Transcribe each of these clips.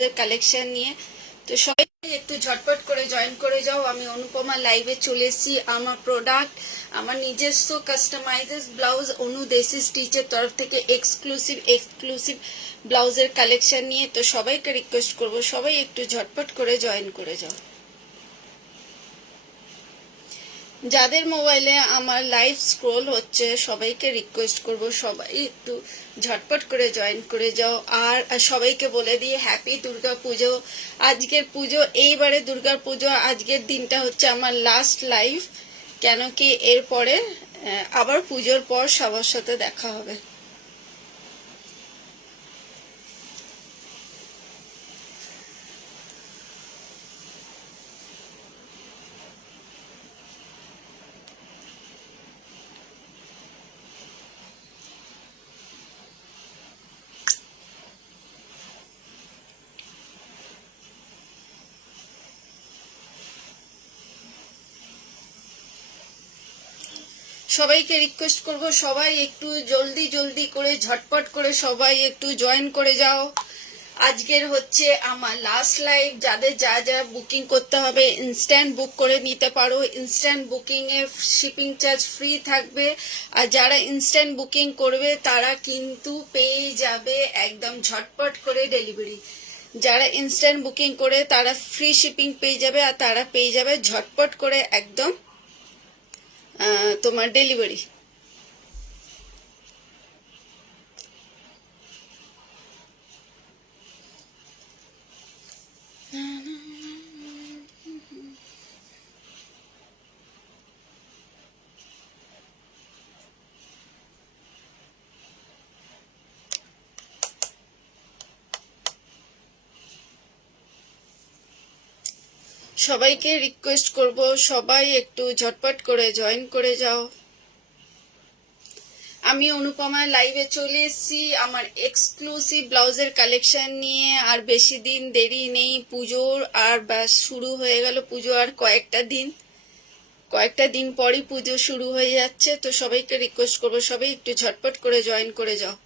Collection নিয়ে। তো সবাই একটু ঝটপট করে জয়েন করে যাও। আমি অনুপমা লাইভে চলে এসেছি। আমার প্রোডাক্ট, আমার নিজস্ব কাস্টমাইজেস ব্লাউজ অনু দেশি স্টিচের তরফ থেকে এক্সক্লুসিভ ব্লাউজের কালেকশন নিয়ে। তো সবাইকে রিকোয়েস্ট করব, সবাই একটু ঝটপট করে জয়েন করে যাও। যাদের মোবাইলে আমার লাইভ স্ক্রোল হচ্ছে সবাইকে রিকোয়েস্ট করব, সবাই একটু ঝটপট করে জয়েন করে যাও। আর সবাইকে বলে দিই হ্যাপি দুর্গা পুজো। আজকের পুজো, এইবারে দুর্গা পুজো আজকের দিনটা হচ্ছে আমার লাস্ট লাইভ, কেন কি এরপরে আবার পুজোর পর সবার সাথে দেখা হবে। সবাইকে রিকোয়েস্ট করব, সবাই একটু জলদি জলদি করে ঝটপট করে সবাই একটু জয়েন করে যাও। আজকের হচ্ছে আমার লাস্ট লাইভ। যাদের যা যা বুকিং করতে হবে ইনস্ট্যান্ট বুক করে নিতে পারো। ইনস্ট্যান্ট বুকিংয়ে শিপিং চার্জ ফ্রি থাকবে। আর যারা ইনস্ট্যান্ট বুকিং করবে তারা কিন্তু পেয়ে যাবে একদম ঝটপট করে ডেলিভারি। যারা ইনস্ট্যান্ট বুকিং করে তারা ফ্রি শিপিং পেয়ে যাবে, আর তারা পেয়ে যাবে ঝটপট করে একদম তোমার ডেলিভারি। সবাইকে রিকোয়েস্ট করব, সবাই একটু ঝটপট করে জয়েন করে যাও। আমি অনুপমা লাইভে চলে এসেছি আমার এক্সক্লুসিভ ব্লাউজের কালেকশন নিয়ে। আর বেশি দিন দেরি নেই, পুজোর আর ব্যাস শুরু হয়ে গেল পুজো। আর কয়েকটা দিন পরই পুজো শুরু হয়ে যাচ্ছে। তো সবাইকে রিকোয়েস্ট করব, সবাই একটু ঝটপট করে জয়েন করে যাও।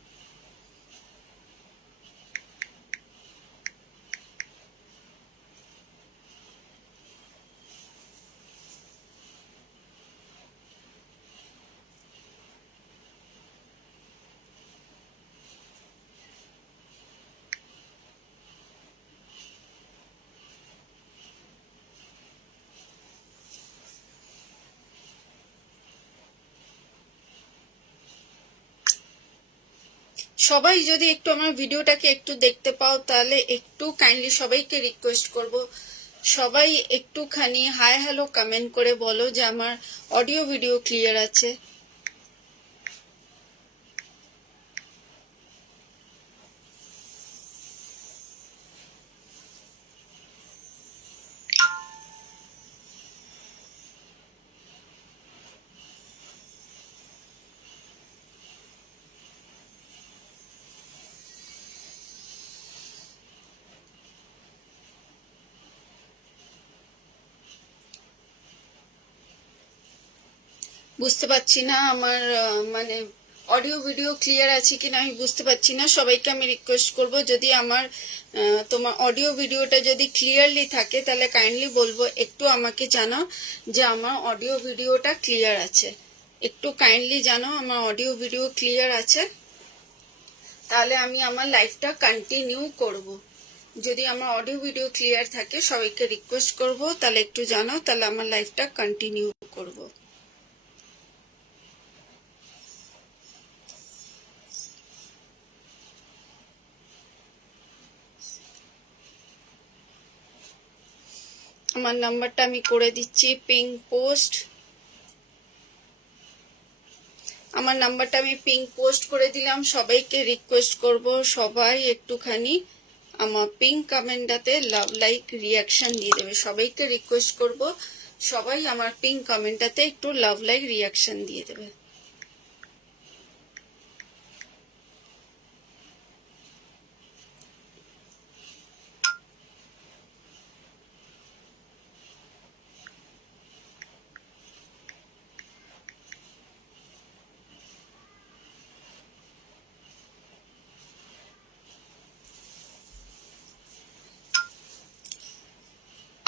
সবাই যদি একটু আমার ভিডিওটাকে একটু দেখতে পাও তাহলে একটু কাইন্ডলি সবাইকে রিকোয়েস্ট করব, সবাই একটুখানি হাই হ্যালো কমেন্ট করে বলো যে আমার অডিও ভিডিও ক্লিয়ার আছে। বুঝতে পারছি না আমার মানে অডিও ভিডিও ক্লিয়ার আছে কিনা আমি বুঝতে পারছি না। সবাইকে আমি রিকোয়েস্ট করব, যদি আমার তোমার অডিও ভিডিওটা যদি ক্লিয়ারলি থাকে তাহলে কাইন্ডলি বলবো একটু আমাকে জানাও যে আমার অডিও ভিডিওটা ক্লিয়ার আছে। একটু কাইন্ডলি জানাও আমার অডিও ভিডিও ক্লিয়ার আছে, তাহলে আমি আমার লাইফটা কন্টিনিউ করব। যদি আমার অডিও ভিডিও ক্লিয়ার থাকে সবাইকে রিকোয়েস্ট করব তাহলে একটু জানাও, তাহলে আমার লাইফটা কন্টিনিউ করব। আমার নাম্বারটা আমি করে দিচ্ছি পিঙ্ক পোস্ট। আমার নাম্বারটা আমি পিঙ্ক পোস্ট করে দিলাম। সবাইকে রিকোয়েস্ট করব, সবাই একটুখানি আমার পিঙ্ক কমেন্টটাতে লাভ লাইক রিয়াকশন দিয়ে দেবে। সবাইকে রিকোয়েস্ট করব, সবাই আমার পিঙ্ক কমেন্টটাতে একটু লাভ লাইক রিয়াকশন দিয়ে দেবে।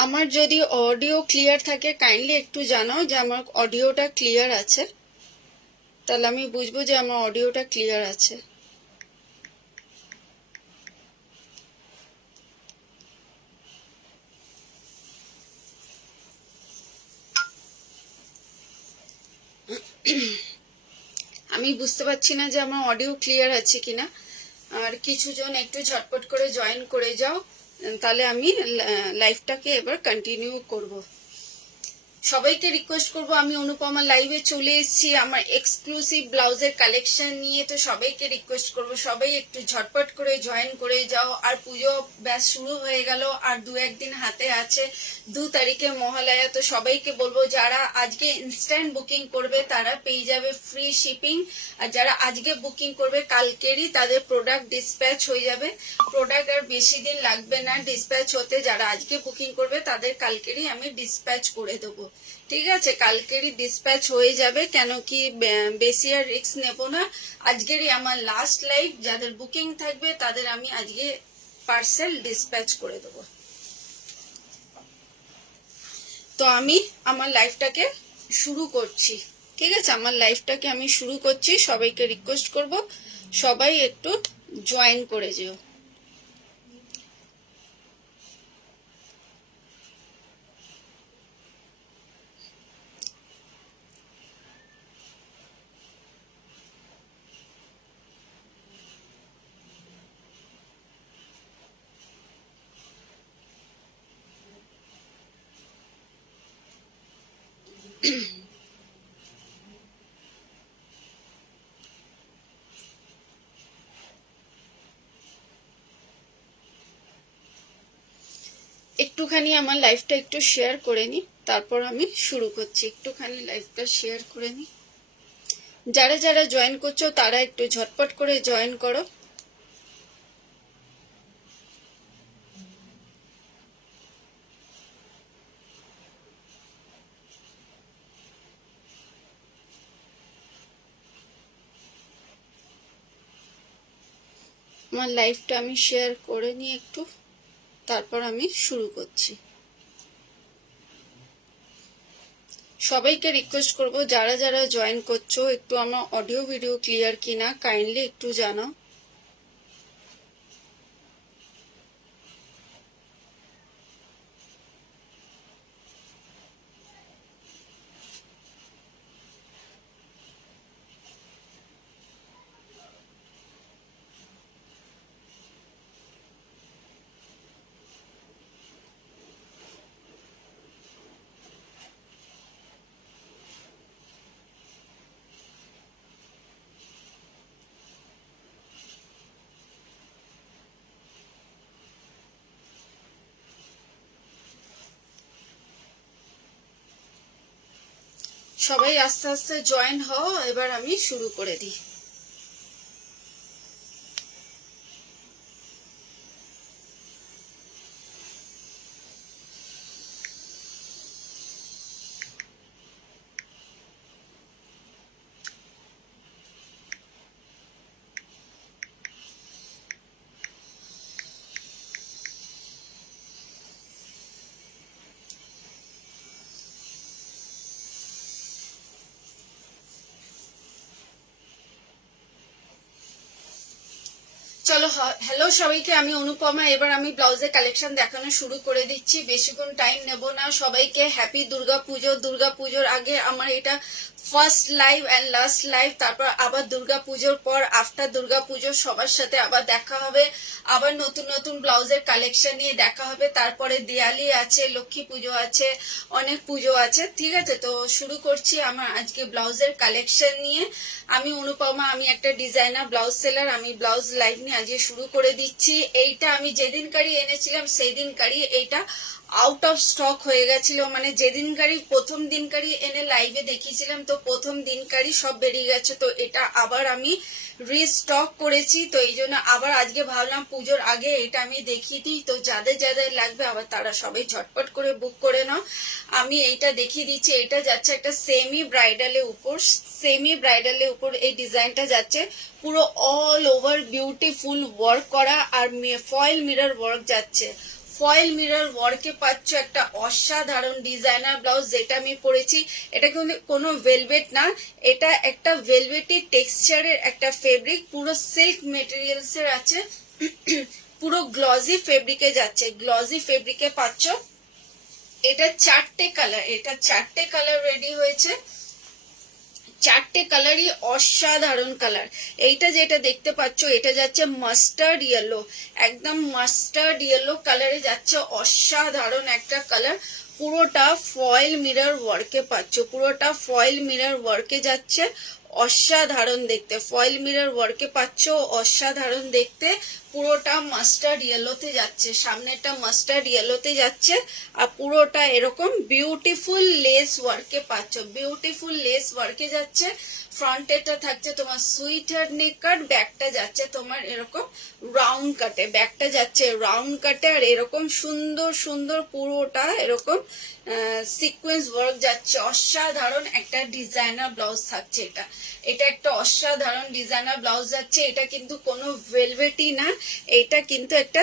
আমার যদি অডিও ক্লিয়ার থাকে কাইন্ডলি একটু জানাও যে আমার অডিওটা ক্লিয়ার আছে, তাহলে আমি বুঝবো যে আমার অডিওটা ক্লিয়ার আছে। আমি বুঝতে পারছি না যে আমার অডিও ক্লিয়ার আছে কিনা। আর কিছু জন একটু ঝটপট করে জয়েন করে যাও, তাহলে আমি লাইভটাকে এবার কন্টিনিউ করব। সবাইকে রিকোয়েস্ট করব, আমি অনুপমা লাইভে চলে এসেছি আমার এক্সক্লুসিভ ব্লাউজের কালেকশন নিয়ে। তো সবাইকে রিকোয়েস্ট করব সবাই একটু ঝটপট করে জয়েন করে যাও। আর পুজো ব্যাস শুরু হয়ে গেল, আর 2-1 দিন হাতে আছে। 2 তারিখে মহালয়া। তো সবাইকে বলবো যারা আজকে ইনস্ট্যান্ট বুকিং করবে তারা পেয়ে যাবে ফ্রি শিপিং, আর যারা আজকে বুকিং করবে কালকেরই তাদের প্রোডাক্ট ডিসপ্যাচ হয়ে যাবে। প্রোডাক্ট আর বেশি দিন লাগবে না ডিসপ্যাচ হতে। যারা আজকে বুকিং করবে তাদের কালকেরই আমি ডিসপ্যাচ করে দেবো, ঠিক আছে? কালকেরই ডিসপ্যাচ হয়ে যাবে, কেন কি বেশি আর রিস্ক নেব না। আজকেরই আমার লাস্ট লাইভ, যাদের বুকিং থাকবে তাদের আমি আজকে পার্সেল ডিসপ্যাচ করে দেবো। তো আমি আমার লাইভটাকে শুরু করছি, ঠিক আছে? আমার লাইভটাকে আমি শুরু করছি। সবাইকে রিকোয়েস্ট করব সবাই একটু জয়েন করে যেও। একটুখানি আমার লাইভটা একটু শেয়ার করে নি, তারপর আমি শুরু করছি। একটুখানি লাইভটা শেয়ার করে নি। যারা যারা জয়েন করছো তারা একটু ঝটপট করে জয়েন করো। আমার লাইভটা আমি শেয়ার করে নি একটু, তারপর আমি শুরু করছি। সবাইকে রিকোয়েস্ট করব যারা যারা জয়েন করছো একটু আমার অডিও ভিডিও ক্লিয়ার কিনা কাইন্ডলি একটু জানাও। সবাই আস্তে আস্তে জয়েন হও, এবার আমি শুরু করে দিই। চলো, হ্যালো সবাইকে, আমি অনুপমা। এবার আমি ব্লাউজের কালেকশন দেখানো শুরু করে দিচ্ছি, বেশিক্ষণ টাইম নেব না। সবাইকে হ্যাপি দুর্গা পুজো। দুর্গা পুজোর আগে আমার এটা first live and last live, তারপর আবার দুর্গা পুজোর পর আফটার দুর্গা পুজো সবার সাথে আবার দেখা হবে, আবার নতুন নতুন ব্লাউজের কালেকশন নিয়ে দেখা হবে। তারপরে দিওয়ালি আছে, লক্ষ্মী পুজো আছে, অনেক পুজো আছে, ঠিক আছে? তো শুরু করছি আমার আজকে ব্লাউজের কালেকশন নিয়ে। আমি অনুপমা, আমি একটা ডিজাইনার ব্লাউজ সেলার। আমি ব্লাউজ লাইভ নিয়ে আজকে শুরু করে দিচ্ছি। এইটা আমি যেদিনকারই এনেছিলাম সেই দিনকারই এইটা আউট অফ স্টক হয়ে গেছিল, মানে যেদিনকারই প্রথম দিনকারই এনে লাইভে দেখিয়েছিলাম তো প্রথম দিনকারই সব বেরিয়ে গেছে। তো এটা আবার আমি রিস্টক করেছি, তো এই জন্য আবার আজকে ভাবলাম পুজোর আগে এটা আমি দেখিয়ে দিই। তো যাদের যাদের লাগবে আবার তারা সবাই ঝটপট করে বুক করে নাও। আমি এইটা দেখিয়ে দিচ্ছি। এটা যাচ্ছে একটা সেমি ব্রাইডালের উপর, সেমি ব্রাইডালের উপর এই ডিজাইনটা যাচ্ছে। পুরো অল ওভার বিউটিফুল ওয়ার্ক করা, আর ফয়েল মিরর ওয়ার্ক যাচ্ছে। ফয়েল মিরর ওয়ার্কে পাচ্ছ একটা অসাধারণ ডিজাইনার ব্লাউজ, যেটা আমি পরেছি। এটা কিন্তু কোনো ভেলভেট না, এটা একটা ভেলভেটি টেক্সচারের একটা ফেব্রিক, পুরো সিল্ক মেটেরিয়ালস এর আছে, পুরো গ্লজি ফেব্রিকে যাচ্ছে, গ্লজি ফেব্রিকে পাচ্ছ। এটা 4টে কালার, এটা 4টে কালার রেডি হয়েছে, 4টে কালারই অসাধারণ কালার। এইটা যেটা দেখতে পাচ্ছ এটা যাচ্ছে মাস্টার্ড ইয়েলো, একদম মাস্টার্ড ইয়েলো কালারে যাচ্ছে, অসাধারণ একটা কালার। পুরোটা ফয়েল মিরর ওয়ার্কে পাচ্ছ, পুরোটা ফয়েল মিরর ওয়ার্কে যাচ্ছে, অসাধারণ দেখতে। ফয়েল মিরর ওয়ার্কে পাচ্ছ, অসাধারণ দেখতে। পুরোটা মাস্টার্ড ইয়েলোতে যাচ্ছে, সামনেটা মাস্টার্ড ইয়েলোতে যাচ্ছে, আর পুরোটা এরকম বিউটিফুল লেস ওয়ার্কে পাচ্ছ, বিউটিফুল লেস ওয়ার্কে যাচ্ছে। ফ্রন্টেটা থাকছে তোমার সুইট হার্ট নেক কাট, ব্যাকটা যাচ্ছে তোমার এরকম রাউন্ড কাটে, ব্যাকটা যাচ্ছে রাউন্ড কাটে, আর এরকম সুন্দর সুন্দর পুরোটা এরকম সিকোয়েন্স ওয়ার্ক যাচ্ছে। অসাধারণ একটা ডিজাইনার ব্লাউজ থাকছে এটা, এটা একটা অসাধারণ ডিজাইনার ব্লাউজ যাচ্ছে। এটা কিন্তু কোনো ভেলভেটি না, এটা কিন্তু একটা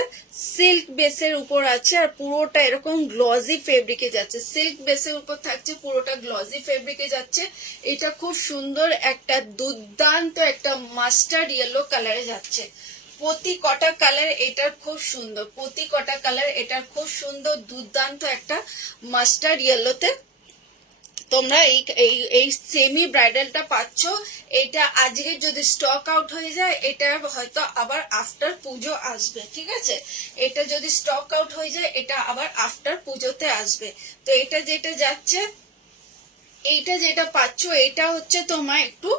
সিল্ক বেসের উপর আছে, আর পুরোটা এরকম গ্লজি ফেব্রিকে যাচ্ছে, সিল্ক বেসের উপর থাকছে, পুরোটা গ্লজি ফেব্রিকে যাচ্ছে। এটা খুব সুন্দর একটা দুর্দান্ত একটা মাস্টার্ড ইয়েলো কালারে যাচ্ছে। প্রতি কটা কালার এটার খুব সুন্দর, প্রতি কটা কালার এটার খুব সুন্দর, দুর্দান্ত একটা মাস্টার্ড ইয়েলোতে তোমরা এই সেমি ব্রাইডালটা পাচ্ছ। এটা আজকে যদি স্টক আউট হয়ে যায়, এটা হয়তো আবার আফটার পুজো আসবে, ঠিক আছে? এটা যদি স্টক আউট হয়ে যায়, এটা আবার আফটার পুজোতে আসবে। তো এটা যেটা যাচ্ছে, এইটা যেটা পাচ্ছ, এটা হচ্ছে তোমার একটু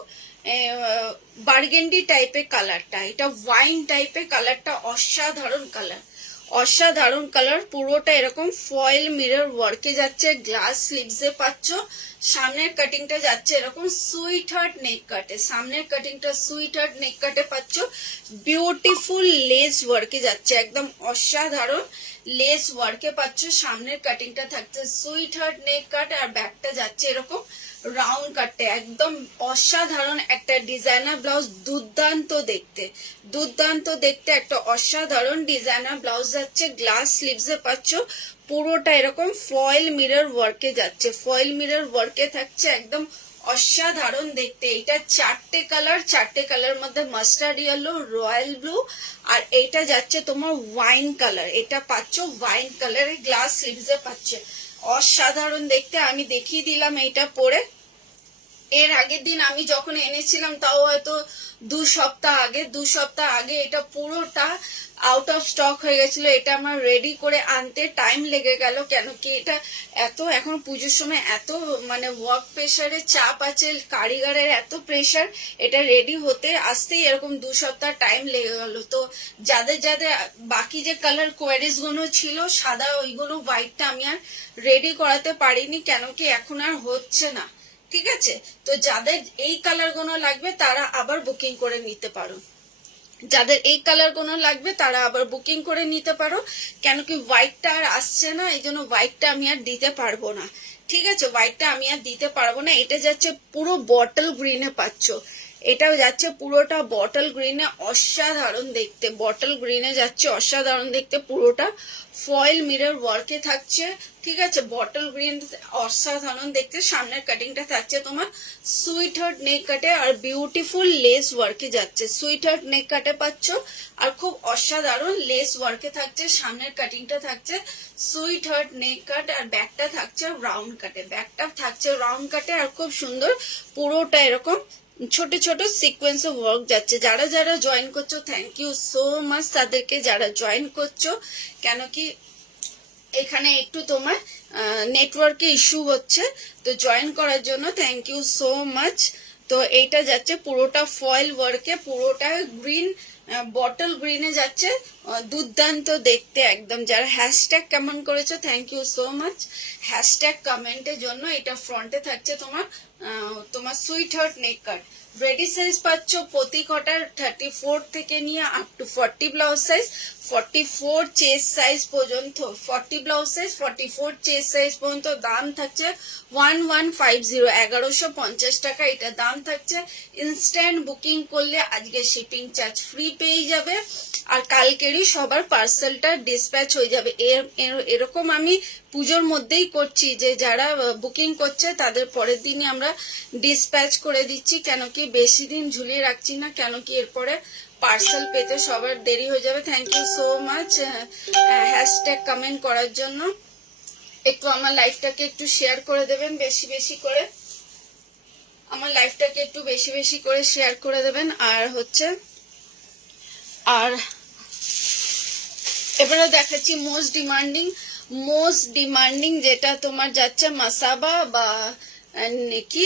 বার্গেন্ডি টাইপের কালারটা, এটা ওয়াইন টাইপের কালারটা, অসাধারণ কালার, অসাধারণ কালার। পুরোটা এরকম ফয়েল মিরর ওয়ার্কে যাচ্ছে, গ্লাস স্লিভসে পাচ্ছ। সামনের কাটিংটা যাচ্ছে এরকম সুইট হার্ট নেক কাটে, সামনের কাটিংটা সুইট হার্ট নেক কাটে পাচ্ছ। বিউটিফুল লেস ওয়ার্কে যাচ্ছে, একদম অসাধারণ লেস ওয়ার্কে পাচ্ছ। সামনের কাটিংটা থাকছে সুইট হার্ট নেক কাট, আর ব্যাকটা যাচ্ছে এরকম রাউন্ড কাটে, একদম অসাধারণ একটা ডিজাইনার ব্লাউজ, দুর্দান্ত দেখতে, দুর্দান্ত দেখতে একটা অসাধারণ ডিজাইনার ব্লাউজ যাচ্ছে। গ্লাস স্লিভসে পাচ্ছ, পুরোটা এরকম ফয়েল মিরর ওয়ার্কে যাচ্ছে, ফয়েল মিরর ওয়ার্কে থাকছে, একদম অসাধারণ দেখতে। এটা 4টে কালার, 4টে কালার মধ্যে মাস্টার্ড ইয়েলো, রয়্যাল ব্লু, আর এইটা যাচ্ছে তোমার ওয়াইন কালার, এটা পাচ্ছ ওয়াইন কালারে, গ্লাস স্লিভসে পাচ্ছে, অসাধারণ দেখতে। আমি দেখিয়ে দিলাম এইটা পরে। এর আগের দিন আমি যখন এনেছিলাম, তাও হয়তো 2 সপ্তাহ আগে এটা পুরোটা আউট অফ স্টক হয়ে গেছিল। এটা আমার রেডি করে আনতে টাইম লেগে গেল, কেন কি এটা এত এখন পুজোর সময় এত মানে ওয়ার্ক প্রেশারের চাপ আছে, কারিগরের এত প্রেশার, এটা রেডি হতে আসতেই এরকম 2 সপ্তাহ টাইম লেগে গেল। তো যাদের যাদের বাকি যে কালার কোয়ারিজ গুলো ছিল সাদা, ওইগুলো হোয়াইটটা আমি আর রেডি করাতে পারিনি, কেন কি এখন আর হচ্ছে না, ঠিক আছে? তো যাদের এই কালার গুলো লাগবে তারা আবার বুকিং করে নিতে পারো, যাদের এই কালার গুলো লাগবে তারা আবার বুকিং করে নিতে পারো, কেন কি হোয়াইটটা আর আসছে না, এই জন্য হোয়াইটটা আমি আর দিতে পারবো না, ঠিক আছে? হোয়াইটটা আমি আর দিতে পারবো না। এটা যাচ্ছে পুরো বটল গ্রিনে পাচ্ছ, এটাও যাচ্ছে পুরোটা বটল গ্রিনে, অসাধারণ দেখতে, বটল গ্রিনে যাচ্ছে, অসাধারণ দেখতে। পুরোটা ফয়েল মিরর ওয়ার্কে থাকছে, ঠিক আছে? বটল গ্রিন অসাধারণ দেখতে। সামনের কাটিংটা থাকছে তোমার সুইট হার্ট নেক কাটে, আর বিউটিফুল লেস ওয়ার্কে যাচ্ছে, সুইট হার্ট নেক কাটে পাচ্ছ, আর খুব অসাধারণ লেস ওয়ার্কে থাকছে। সামনের কাটিংটা থাকছে সুইট হার্ট নেক কাট, আর ব্যাকটা থাকছে রাউন্ড কাটে, ব্যাকটা থাকছে রাউন্ড কাটে, আর খুব সুন্দর পুরোটা এরকম ছোট ছোট সিকোয়েন্স অফ ওয়ার্ক যাচ্ছে। যারা যারা জয়েন করছো, থ্যাংক ইউ সো মাচ তাদেরকে যারা জয়েন করছো, কেন কি এখানে একটু তোমার নেটওয়ার্কে ইস্যু হচ্ছে, তো জয়েন করার জন্য থ্যাংক ইউ সো মাচ। তো এইটা যাচ্ছে পুরোটা ফয়েল ওয়ার্কে, পুরোটা গ্রিন বটল গ্রিনে যাচ্ছে, দুর্দান্ত দেখতে একদম। যারা হ্যাশট্যাগ কমেন্ট করেছো, thank you so much hashtag কমেন্টের জন্য। এটা ফ্রন্টে থাকছে তোমার তোমার sweetheart neck cut. Ready size পাচ্ছ প্রতি কটার 34 থেকে নিয়ে up to 40 blouse size, 44 chest size পর্যন্ত, 40 ব্লাউজ সাইজ 44 চেস্ট সাইজ পর্যন্ত। দাম থাকছে 1150, 1150 টাকা এটা দাম থাকছে। ইনস্ট্যান্ট বুকিং করলে আজকে শিপিং চার্জ ফ্রি পেয়ে যাবে, আর কালকেরই সবার পার্সেলটা ডিসপ্যাচ হয়ে যাবে। এরকম আমি পুজোর মধ্যেই করছি, যে যারা বুকিং করছে তাদের পরের দিনই আমরা ডিসপ্যাচ করে দিচ্ছি, কেন কি বেশি দিন ঝুলিয়ে রাখছি না, কেন কি এরপরে পার্সেল পেতে সবার দেরি হয়ে যাবে। Thank you so much hashtag comment করার জন্য। একটু আমার লাইফটাকে একটু শেয়ার করে দেবেন বেশি বেশি করে, আমার লাইফটাকে একটু বেশি বেশি করে শেয়ার করে দেবেন। আর হচ্ছে আর এবারে দেখাচ্ছি মোস্ট ডিমান্ডিং যেটা তোমার যাচ্ছে মাসাবা বা কি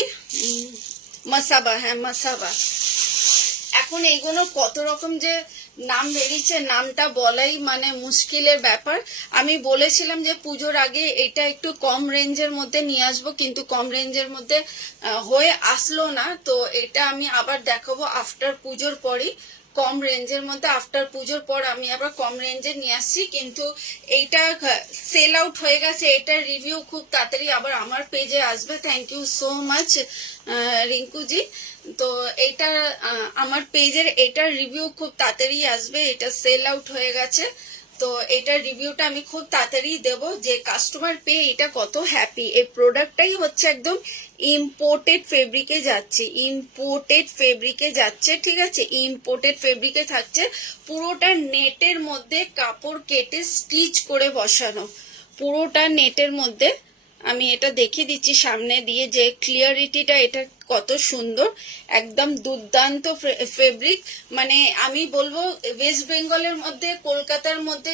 মাসাবা, হ্যাঁ মাসাবা। এখন এইগুলো কত রকম যে নাম বেরিয়েছে, নামটা বলাই মানে মুশকিলের ব্যাপার। আমি বলেছিলাম যে পুজোর আগে এটা একটু কম রেঞ্জের মধ্যে নিয়ে আসবো, কিন্তু কম রেঞ্জের মধ্যে হয়ে আসলো না। তো এটা আমি আবার দেখাবো আফটার পুজোর পরই, কম রেঞ্জের মধ্যে আফটার পুজোর পর আমি আবার কম রেঞ্জে নিয়ে আসছি। কিন্তু এইটা সেল আউট হয়ে গেছে, এটার রিভিউ খুব তাড়াতাড়ি আবার আমার পেজে আসবে। Thank you so much Rinkuji. তো এইটা আমার পেজের এটার রিভিউ খুব তাড়াতাড়ি আসবে, এটা সেল আউট হয়ে গেছে। তো এটার রিভিউটা আমি খুব তাড়াতাড়ি দেব, যে কাস্টমার পেয়ে এটা কত হ্যাপি। এই প্রোডাক্টটাই হচ্ছে একদম ইম্পোর্টেড ফেব্রিকে যাচ্ছে, ঠিক আছে, ইম্পোর্টেড ফেব্রিকে থাকছে। পুরোটা নেটের মধ্যে কাপড় কেটে স্টিচ করে বসানো, পুরোটা নেটের মধ্যে। আমি এটা দেখিয়ে দিচ্ছি সামনে দিয়ে যে ক্লিয়ারিটিটা এটা কত সুন্দর, একদম দুর্দান্ত ফেব্রিক। মানে আমি বলবো ওয়েস্ট বেঙ্গলের মধ্যে, কলকাতার মধ্যে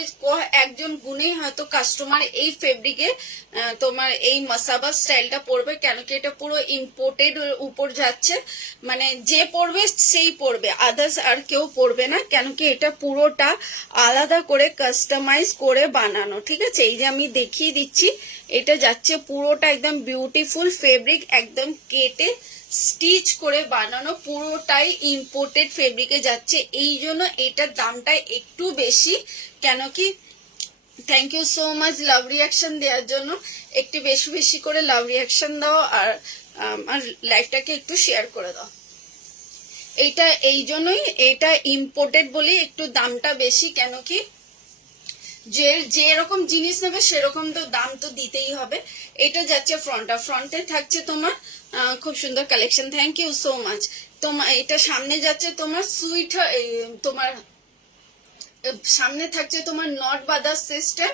একজন গুণেই হয়তো কাস্টমার এই ফেব্রিকে তোমার এই মাসাবা স্টাইলটা পরবে, কেন কি এটা পুরো ইম্পোর্টেড উপর যাচ্ছে। মানে যে পরবে সেই পরবে, আদার্স আর কেউ পরবে না, কেন কি এটা পুরোটা আলাদা করে কাস্টমাইজ করে বানানো। ঠিক আছে, এই যে আমি দেখিয়ে দিচ্ছি, এটা যাচ্ছে পুরোটা একদম বিউটিফুল ফেব্রিক, একদম কেটে স্টিচ করে বানানো, পুরোটাই ইম্পোর্টেড ফেব্রিকে যাচ্ছে। এই জন্য এটার দামটা একটু বেশি, কেন কি thank you so much love reaction দেওয়ার জন্য। একটু বেশি বেশি করে লাভ রিয়াকশন দাও, আর আমার লাইফটাকে একটু শেয়ার করে দাও। এইটা এই জন্যই এটা ইম্পোর্টেড বলে একটু দামটা বেশি, কেন কি যে এরকম জিনিস নেবে সেরকম তো দাম তো দিতেই হবে। এটা যাচ্ছে ফ্রন্টে থাকছে তোমার খুব সুন্দর collection. Thank you so much. তোমার এটা সামনে যাচ্ছে তোমার সুইট, তোমার সামনে থাকছে তোমার নট বাঁধার সিস্টেম,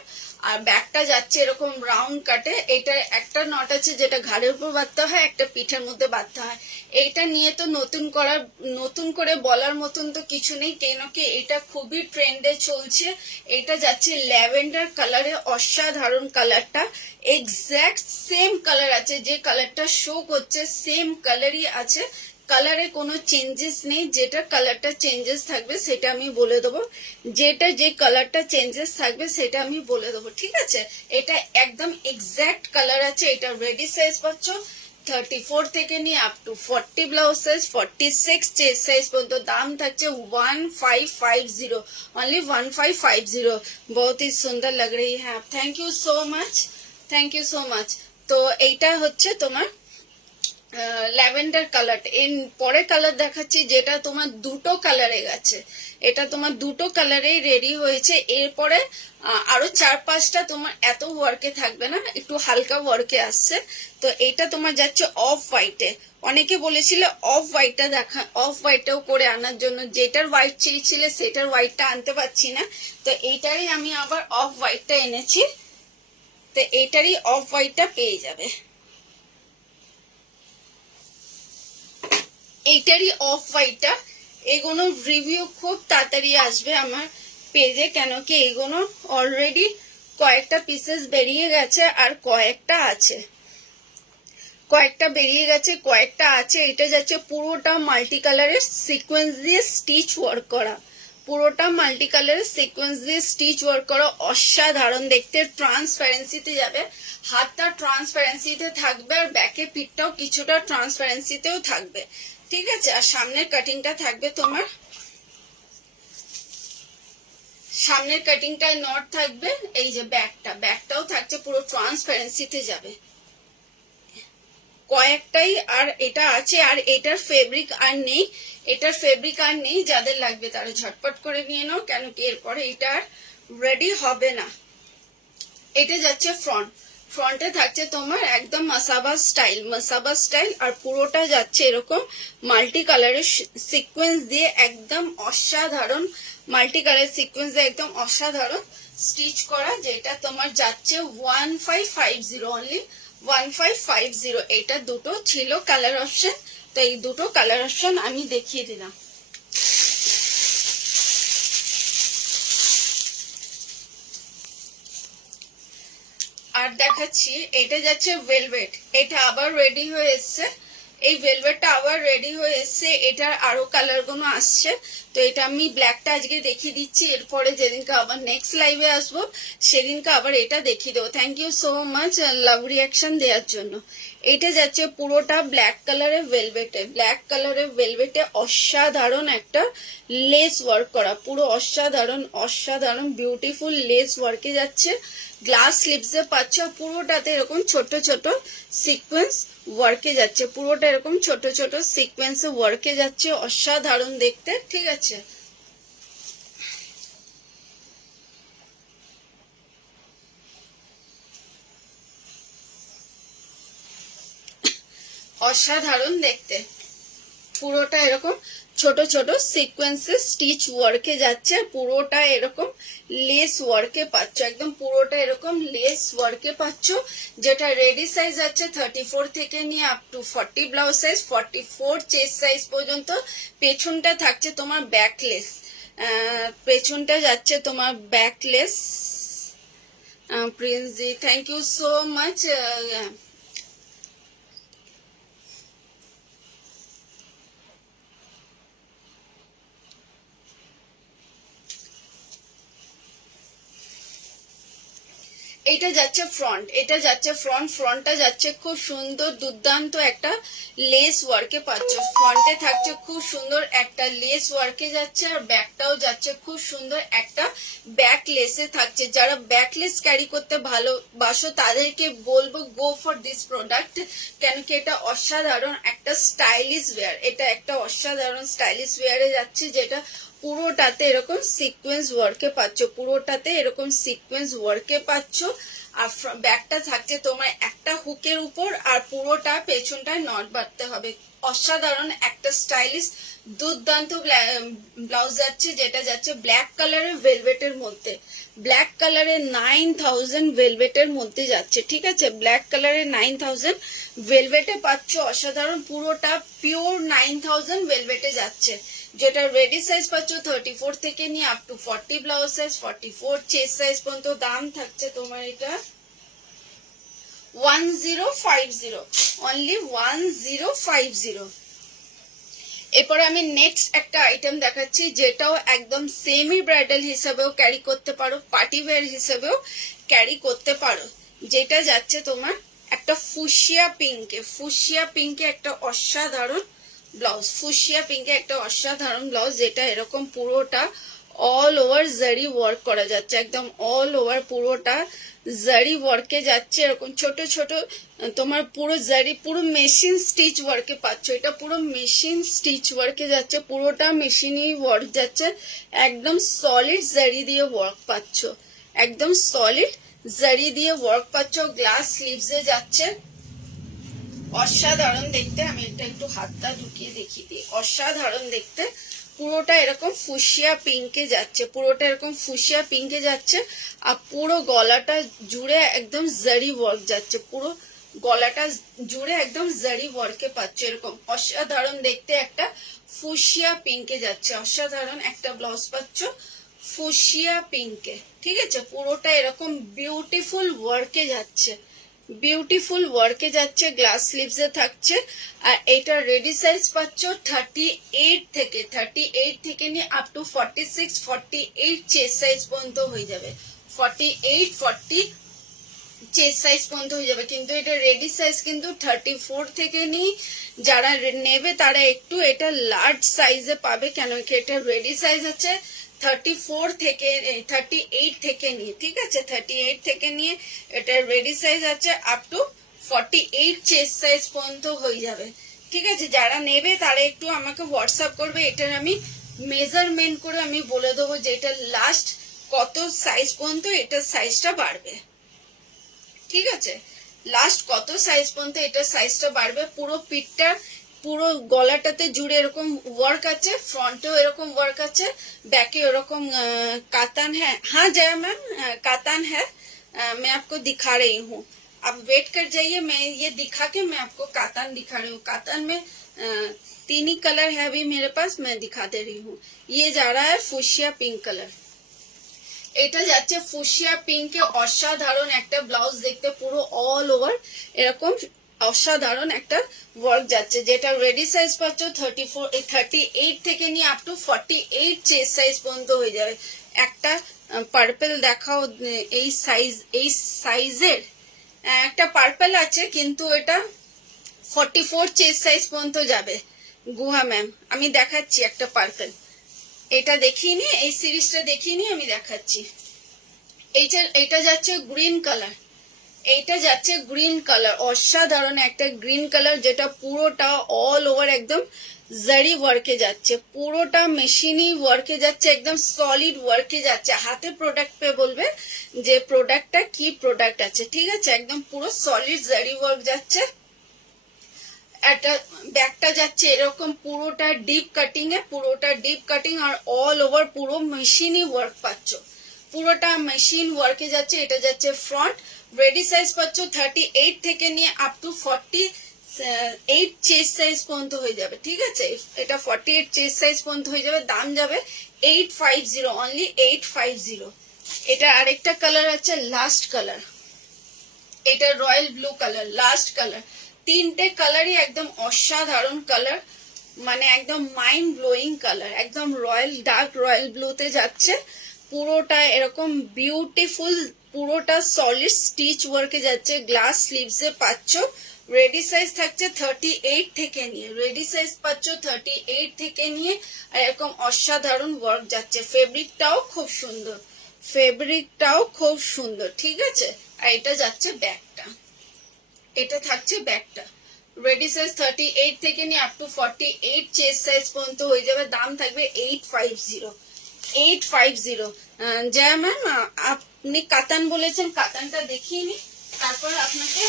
আর ব্যাকটা যাচ্ছে এরকম রাউন্ড কাটে। এটা একটা নট আছে যেটা ঘাড়ের উপর বাঁধতে হয়, একটা পিঠের মধ্যে বাঁধতে হয়। এইটা নিয়ে তো নতুন করে বলার মতন তো কিছু নেই, কেন কি এটা খুবই ট্রেন্ডে চলছে। এটা যাচ্ছে ল্যাভেন্ডার কালারে, অসাধারণ কালারটা, এক্স্যাক্ট সেম কালার আছে, যে কালারটা শো করছে সেম কালারই আছে, কালারে কোনো চেঞ্জেস নেই। যেটা কালারটা চেঞ্জেস থাকবে সেটা আমি বলে দেবো, যে কালারটা চেঞ্জেস থাকবে সেটা আমি বলে দেবো। ঠিক আছে, এটা একদম এক্স্যাক্ট কালার আছে। এটা রেডি সাইজ পাচ্ছ 34 থেকে নিয়ে up to 40 blouse size, 46 chest size পর্যন্ত। দাম থাকছে 1550, অনলি 1550। बहुत ही सुंदर लग रही है आप। Thank you so much. তো এইটা হচ্ছে তোমার ল্যাভেন্ডার কালার। এর পরে কালার দেখাচ্ছি যেটা তোমার দুটো কালারে গেছে, এটা তোমার দুটো কালারে রেডি হয়েছে। এরপরে আরো 4-5টা তোমার এত ওয়ার্কে থাকবে না, একটু হালকা ওয়ার্কে আসছে। তো এটা তোমার যাচ্ছে অফ হোয়াইটে। অনেকে বলেছিল অফ হোয়াইটটা দেখা, অফ হোয়াইটটাও করে আনার জন্য, যেটার হোয়াইট চেয়েছিলে সেটার হোয়াইটটা আনতে পারছি না, তো এইটারই আমি আবার অফ হোয়াইটটা এনেছি। তো এইটারই অফ হোয়াইটটা পেয়ে যাবে, এইটারই অফ হোয়াইটটা। এগুলো রিভিউ খুব তাড়াতাড়ি আসবে আমার পেজে, কেন কি এগুলো অলরেডি কয়েকটা পিসেস বেরিয়ে গেছে, আর কয়েকটা আছে। এটা যাচ্ছে পুরোটা মাল্টি কালারের সিকোয়েন্স দিয়ে স্টিচ ওয়ার্ক করা, পুরোটা মাল্টি কালারের সিকোয়েন্স দিয়ে স্টিচ ওয়ার্ক করা, অসাধারণ দেখতে। ট্রান্সপারেন্সিতে যাবে, হাতটা ট্রান্সপারেন্সিতে থাকবে, আর ব্যাকে পিঠটাও কিছুটা ট্রান্সপারেন্সিতেও থাকবে, ঠিক আছে। আর সামনের কাটিংটা থাকবে তোমার, সামনের কাটিংটায় নট থাকবে। এই যে ব্যাকটাও থাকছে পুরো ট্রান্সপারেন্সিতে যাবে কয়েকটাই। আর এটা আছে, আর এটার ফেব্রিক আর নেই, এটার ফেব্রিক আর নেই। যাদের লাগবে তারা ঝটপট করে নিয়ে নাও, কেন কি এরপরে এটা আর রেডি হবে না। এটা যাচ্ছে ফ্রন্টে থাকছে তোমার একদম মাসাবা স্টাইল, আর পুরোটা যাচ্ছে এরকম মাল্টি কালারের সিকোয়েন্স দিয়ে একদম অসাধারণ, মাল্টি কালার সিকোয়েন্স দিয়ে একদম অসাধারণ স্টিচ করা, যেটা তোমার যাচ্ছে 1550 অনলি 1550। এটা দুটো ছিল কালার অপশন, তো এই দুটো কালার অপশন আমি দেখিয়ে দিলাম। আর দেখাচ্ছি এটা যাচ্ছে ভেলভেট, এটা আবার রেডি হয়ে এসছে, এই ভেলভেটটা আবার রেডি হয়ে এসছে। এটার আরো কালার গুলো আসছে, তো এটা আমি ব্ল্যাকটা আজকে দেখিয়ে দিচ্ছি, এরপরে যেদিনকে আবার নেক্সট লাইভে আসবো সেদিনকে আবার এটা দেখিয়ে দেবো। Thank you so much love reaction দেওয়ার জন্য। এটা যাচ্ছে পুরোটা ব্ল্যাক কালারের ভেলভেটে অসাধারণ একটা লেস ওয়ার্ক করা, পুরো অসাধারণ বিউটিফুল লেস ওয়ার্কে যাচ্ছে। গ্লাস স্লিভসে পাচ্ছ, পুরোটাতে এরকম ছোট ছোট সিকোয়েন্স ওয়ার্কে যাচ্ছে, পুরোটা এরকম ছোট ছোট সিকোয়েন্সে ওয়ার্কে যাচ্ছে, অসাধারণ দেখতে, ঠিক আছে। অসাধারণ দেখতে, পুরোটা এরকম ছোট ছোট সিকোয়েন্সে স্টিচ ওয়ার্কে যাচ্ছে, পুরোটা এরকম লেস ওয়ার্কে পাচ্ছ, একদম পুরোটা এরকম লেস ওয়ার্কে পাচ্ছ। যেটা রেডি সাইজ আছে 34 থেকে নিয়ে up to 40 blouse size, 44 chest size পর্যন্ত। পেছনটা থাকছে তোমার ব্যাকলেস, পেছনটা যাচ্ছে তোমার backless. Prince ji thank you so much. এটা যাচ্ছে ফ্রন্টটা যাচ্ছে খুব সুন্দর দুর্দান্ত একটা লেস ওয়ার্কে পাচ্ছ। ফ্রন্টে থাকছে খুব সুন্দর একটা লেস ওয়ার্কে যাচ্ছে, আর ব্যাকটাও যাচ্ছে খুব সুন্দর একটা ব্যাক লেসে থাকছে। যারা ব্যাক লেস ক্যারি করতে ভালোবাসো তাদেরকে বলবো গো ফর দিস প্রোডাক্ট, কেন কি এটা অসাধারণ একটা স্টাইলিশ ওয়্যার, এটা একটা অসাধারণ স্টাইলিশ ওয়্যারে যাচ্ছে, যেটা পুরোটাতে এরকম সিকোয়েন্স ওয়ার্কে পাচ্ছ, পুরোটাতে এরকম সিকোয়েন্স ওয়ার্কে পাচ্ছ। আর ব্যাকটা থাকছে তোমার একটা হুকের উপর, আর পুরোটা পেছনটায় নট বাঁধতে হবে। অসাধারণ একটা স্টাইলিশ দুর্দান্ত ব্লাউজ যাচ্ছে, যেটা যাচ্ছে ব্ল্যাক কালারের ভেলভেটের মধ্যে, ব্ল্যাক কালারের 9000 ভেলভেটের মধ্যে যাচ্ছে, ঠিক আছে। ব্ল্যাক কালারের 9000 ভেলভেটে পাচ্ছ, অসাধারণ, পুরোটা পিওর 9000 ভেলভেটে যাচ্ছে। যেটা রেডি সাইজ পাচ্ছ 34 থেকে নিয়ে up to 40 blouse size, 44 chest size পর্যন্ত। দাম থাকছে তোমার এটা 1050, অনলি 1050। এরপর আমি নেক্সট একটা আইটেম দেখাচ্ছি, যেটাও একদম সেমি ব্রাইডাল হিসাবেও ক্যারি করতে পারো, পার্টি ওয়্যার হিসাবেও ক্যারি করতে পারো। যেটা যাচ্ছে তোমার একটা ফুশিয়া পিঙ্কে একটা অসাধারণ ব্লাউজ, যেটা এরকম পুরোটা অল ওভার জারি ওয়ার্ক করা যাচ্ছে, একদম অল ওভার পুরোটা জারি ওয়ার্কে যাচ্ছে, এরকম ছোট ছোট তোমার পুরো জারি, পুরো মেশিন স্টিচ ওয়ার্কে পাচ্ছ। এটা পুরো মেশিন স্টিচ ওয়ার্কে যাচ্ছে, পুরোটা মেশিনই ওয়ার্ক যাচ্ছে, একদম সলিড জারি দিয়ে ওয়ার্ক পাচ্ছ, একদম সলিড জারি দিয়ে ওয়ার্ক পাচ্ছ। গ্লাস স্লিভসে যাচ্ছে, অসাধারণ দেখতে। আমি এটা একটু হাতটা ঢুকিয়ে দেখিয়ে দিই, অসাধারণ দেখতে। পুরোটা এরকম ফুশিয়া পিঙ্কে যাচ্ছে, আর পুরো গলাটা জুড়ে একদম জারি ওয়ার্ক যাচ্ছে, পুরো গলাটা জুড়ে একদম জারি ওয়ার্কে পাচ্ছ, এরকম অসাধারণ দেখতে একটা ফুশিয়া পিঙ্কে যাচ্ছে, অসাধারণ একটা ব্লাউজ পাচ্ছ ফুশিয়া পিঙ্কে, ঠিক আছে। পুরোটা এরকম বিউটিফুল ওয়ার্কে যাচ্ছে, বিউটিফুল ওয়ার্কে যাচ্ছে, গ্লাস স্লিভসে থাকছে। আর এটা রেডি সাইজ পাচ্ছ 38 থেকে, 38 থেকে নিয়ে আপ টু 46, 48 চেস্ট সাইজ পর্যন্ত হয়ে যাবে। 48, 40 চেস্ট সাইজ পর্যন্ত হয়ে যাবে। কিন্তু এটা রেডি সাইজ কিন্তু 34 থেকে নিয়ে যারা নেবে তারা একটু এটা লার্জ সাইজে পাবে, কেন কি এটা রেডি সাইজ আছে 34 থেকে 38 থেকে নিয়ে, ঠিক আছে, 38 থেকে নিয়ে এটা রেডি সাইজ আছে আপ টু 48 চেস্ট সাইজ পর্যন্ত হয়ে যাবে, ঠিক আছে। যারা নেবে তারা একটু আমাকে হোয়াটসঅ্যাপ করবে, এটার আমি মেজারমেন্ট করে আমি বলে দেবো যে এটা লাস্ট কত সাইজ পর্যন্ত এটা সাইজটা বাড়বে, ঠিক আছে, লাস্ট কত সাইজ পর্যন্ত এটা সাইজটা বাড়বে। পুরো পিঠটা পুরো গলাটাতে জুড়ে এরকম ওয়ার্ক আছে, ফ্রন্টেও এরকম ওয়ার্ক আছে, बैके ওরকম कातान है। हाँ जया मैम, कातान है, मैं आपको दिखा रही हूँ, आप वेट कर जाइए, मैं ये दिखा के मैं आपको कातान दिखा रही हूँ। कातान में 3 ही कलर है अभी मेरे पास, मैं दिखा दे रही हूँ। ये जा रहा है फुशिया पिंक कलर, এটা যাচ্ছে ফুশিয়া পিঙ্কে অসাধারণ একটা ব্লাউজ, দেখতে পুরো অল ওভার এরকম অসাধারণ একটা ওয়ার্ক যাচ্ছে, যেটা রেডি সাইজ পাচ্ছ 38 থেকে নিয়ে আপ টু 48 চেস্ট সাইজ পর্যন্ত হয়ে যাবে। একটা পার্পল দেখাও, এই সাইজের একটা পার্পল আছে, কিন্তু এটা 44 চেস্ট সাইজ পর্যন্ত যাবে। গুহা ম্যাম আমি দেখাচ্ছি একটা পার্পল, এটা দেখিয়ে নি, এই সিরিজটা দেখিয়ে নি, আমি দেখাচ্ছি। এটা যাচ্ছে গ্রিন কালার, এইটা যাচ্ছে গ্রিন কালার, অসাধারণ একটা গ্রিন কালার, যেটা পুরোটা অল ওভার একদম জারি ওয়ার্কে যাচ্ছে, পুরোটা মেশিনি ওয়ার্কে যাচ্ছে, একদম সলিড ওয়ার্কে যাচ্ছে। হাতে প্রোডাক্ট পে বলবে যে প্রোডাক্টটা কি প্রোডাক্ট আছে, ঠিক আছে, একদম পুরো সলিড জারি ওয়ার্ক যাচ্ছে। একটা ব্যাগটা যাচ্ছে এরকম পুরোটা ডিপ কাটিং এ, পুরোটা ডিপ কাটিং আর অল ওভার পুরো মেশিনই ওয়ার্ক পাচ্ছ, পুরোটা মেশিন ওয়ার্কে যাচ্ছে। এটা যাচ্ছে ফ্রন্ট, রেডি সাইজ পাচ্ছ 38 থেকে নিয়ে আপ টু 48 চেস্ট সাইজ পর্যন্ত হয়ে যাবে, ঠিক আছে, এটা 48 চেস্ট সাইজ পর্যন্ত হয়ে যাবে। দাম যাবে 850, অনলি 850। এটা আরেকটা কালার আছে, লাস্ট কালার, এটা royal blue colour, last colour. 3টে কালারই একদম অসাধারণ কালার, মানে একদম মাইন্ড ব্লোয়িং কালার, একদম রয়্যাল ডার্ক রয়্যাল ব্লুতে যাচ্ছে, পুরোটা এরকম বিউটিফুল, পুরোটা সলিড স্টিচ ওয়ার্কে যাচ্ছে, গ্লাস স্লিভসে পাচ্ছ। রেডি সাইজ থাকছে 38 থেকে নিয়ে, রেডি সাইজ পাচ্ছ 38 থেকে নিয়ে, আর এরকম অসাধারণ ওয়ার্ক যাচ্ছে। ফেব্রিকটাও খুব সুন্দর, ফেব্রিকটাও খুব সুন্দর, ঠিক আছে। আর এটা যাচ্ছে ব্যাগটা, এটা থাকছে ব্যাগটা, রেডি সাইজ 38 থেকে নিয়ে আপ টু 48 চেস্ট সাইজ পর্যন্ত হয়ে যাবে। দাম থাকবে 850, 850। জয়া ম্যাম আপনি কাতান বলেছেন, কাতানটা দেখিয়ে নি, তারপর আপনাকে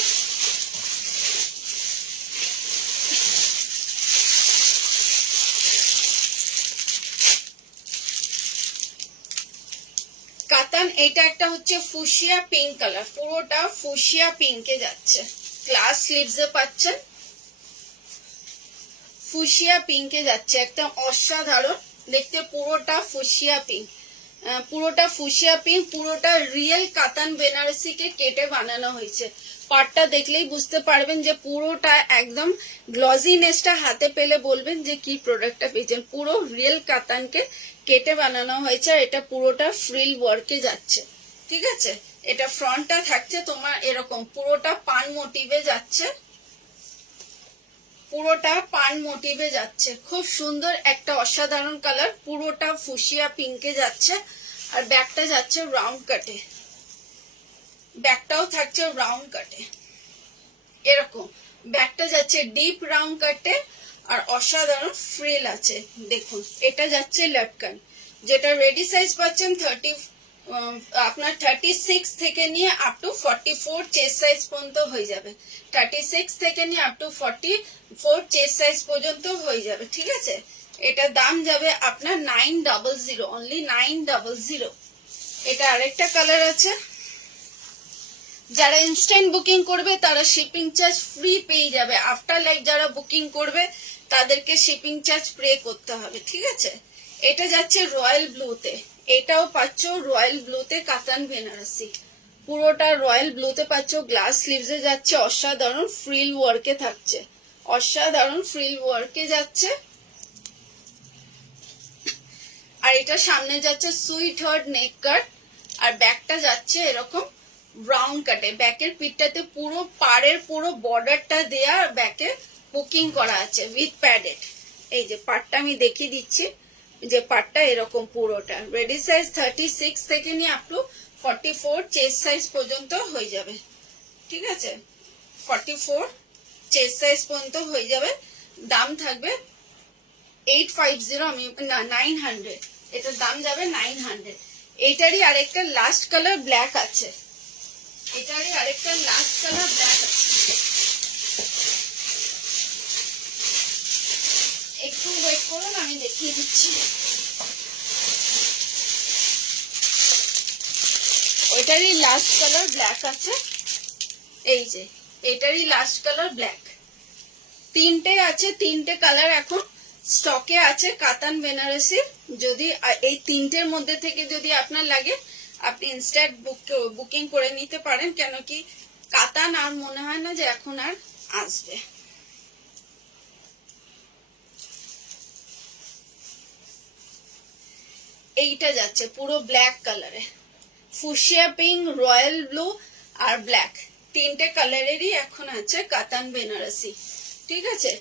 কাতান। এটা একটা হচ্ছে ফুশিয়া পিঙ্ক কালার, পুরোটা ফুশিয়া পিঙ্কে যাচ্ছে, গ্লাস স্লিভসে পাচ্ছেন, ফুশিয়া পিঙ্কে যাচ্ছে, একদম অসাধারণ দেখতে, পুরোটা ফুশিয়া পিঙ্ক, পুরোটা ফুশিয়া পিঙ্ক, পুরোটা রিয়েল কাতান বেনারসিকে কেটে বানানো হয়েছে। পাটটা দেখলেই বুঝতে পারবেন যে পুরোটা একদম গ্লজিনেসটা হাতে পেলে বলবেন যে কি প্রোডাক্টটা পেয়েছেন। পুরো রিয়েল কাতানকে কেটে বানানো হয়েছে, আর এটা পুরোটা ফ্রিল ওয়ার্কে যাচ্ছে, ঠিক আছে। এটা ফ্রন্টটা থাকছে তোমার এরকম পুরোটা পান মোটিভে যাচ্ছে, পুরোটা পান মোটিভে যাচ্ছে, খুব সুন্দর একটা অসাধারণ কালার, পুরোটা ফুশিয়া পিঙ্কে যাচ্ছে। আর ব্যাগটা যাচ্ছে রাউন্ড কাটে, ব্যাগটাও থাকছে রাউন্ড কাটে, এরকম ব্যাগটা যাচ্ছে ডিপ রাউন্ড কাটে, আর অসাধারণ ফ্রিল আছে দেখুন। এটা যাচ্ছে লটকান, যেটা রেডি সাইজ পাচ্ছেন আপনার 36 থেকে নিয়ে আপ টু 44 চেস্ট সাইজ পর্যন্ত হয়ে যাবে, 36 থেকে নিয়ে আপ টু 44 চেস্ট সাইজ পর্যন্ত হয়ে যাবে, ঠিক আছে। এটা দাম যাবে আপনার 900, অনলি 900। এটা আরেকটা কালার আছে, যারা ইনস্ট্যান্ট বুকিং করবে তারা শিপিং চার্জ ফ্রি পেয়ে যাবে, আফটার লাইক যারা বুকিং করবে তাদেরকে শিপিং চার্জ পে করতে হবে, ঠিক আছে। এটা যাচ্ছে রয়্যাল ব্লুতে, এটাও পাচ্ছ রয়্যাল ব্লুতে কাতান বেনারসি, পুরোটা রয়্যাল ব্লুতে পাচ্ছ, গ্লাস স্লিভসে যাচ্ছে, অসাধারণ ফ্রিল ওয়ার্কে থাকছে, অসাধারণ ফ্রিল ওয়ার্কে যাচ্ছে। আর এটা সামনে যাচ্ছে সুইট হার্ট নেক কাট, আর ব্যাকটা যাচ্ছে এরকম ব্রাউন কাটে। ব্যাকের পিঠটাতে পুরো পাড়ের পুরো বর্ডারটা দেয়া, ব্যাকে বুকিং করা আছে উইথ প্যাডেড। এই যে পাটটা আমি দেখিয়ে দিচ্ছি, যে পাটটা এরকম পুরোটা। রেডি সাইজ 36 থেকে নিয়ে আপ টু 44 চেস্ট সাইজ পর্যন্ত হয়ে যাবে, ঠিক আছে? 44 চেস্ট সাইজ পর্যন্ত হয়ে যাবে। দাম থাকবে 850, আমি না 900, এটার দাম যাবে 900। এটারই আরেকটা লাস্ট কালার ব্ল্যাক আছে, এটারই আরেকটা লাস্ট কালার ব্ল্যাক আছে। একটু ওয়েট করুন, আমি দেখিয়ে দিচ্ছি। ওইটারই লাস্ট কালার ব্ল্যাক আছে, এই যে এটারই লাস্ট কালার ব্ল্যাক। তিনটে আছে, তিনটে কালার এখন স্টকে আছে কাতান বেনারসির। যদি এই তিনটের মধ্যে থেকে যদি আপনার লাগে, আপনি ইনস্ট্যান্ট বুকিং করে নিতে পারেন, কেন কি কাতান আর মনে হয় না যে এখন আর আসবে। এইটা যাচ্ছে পুরো ব্ল্যাক কালারে, ফুশিয়া পিঙ্ক, রয়্যাল ব্লু আর ব্ল্যাক, তিনটে কালারেরই এখন আছে কাতান বেনারসি, ঠিক আছে?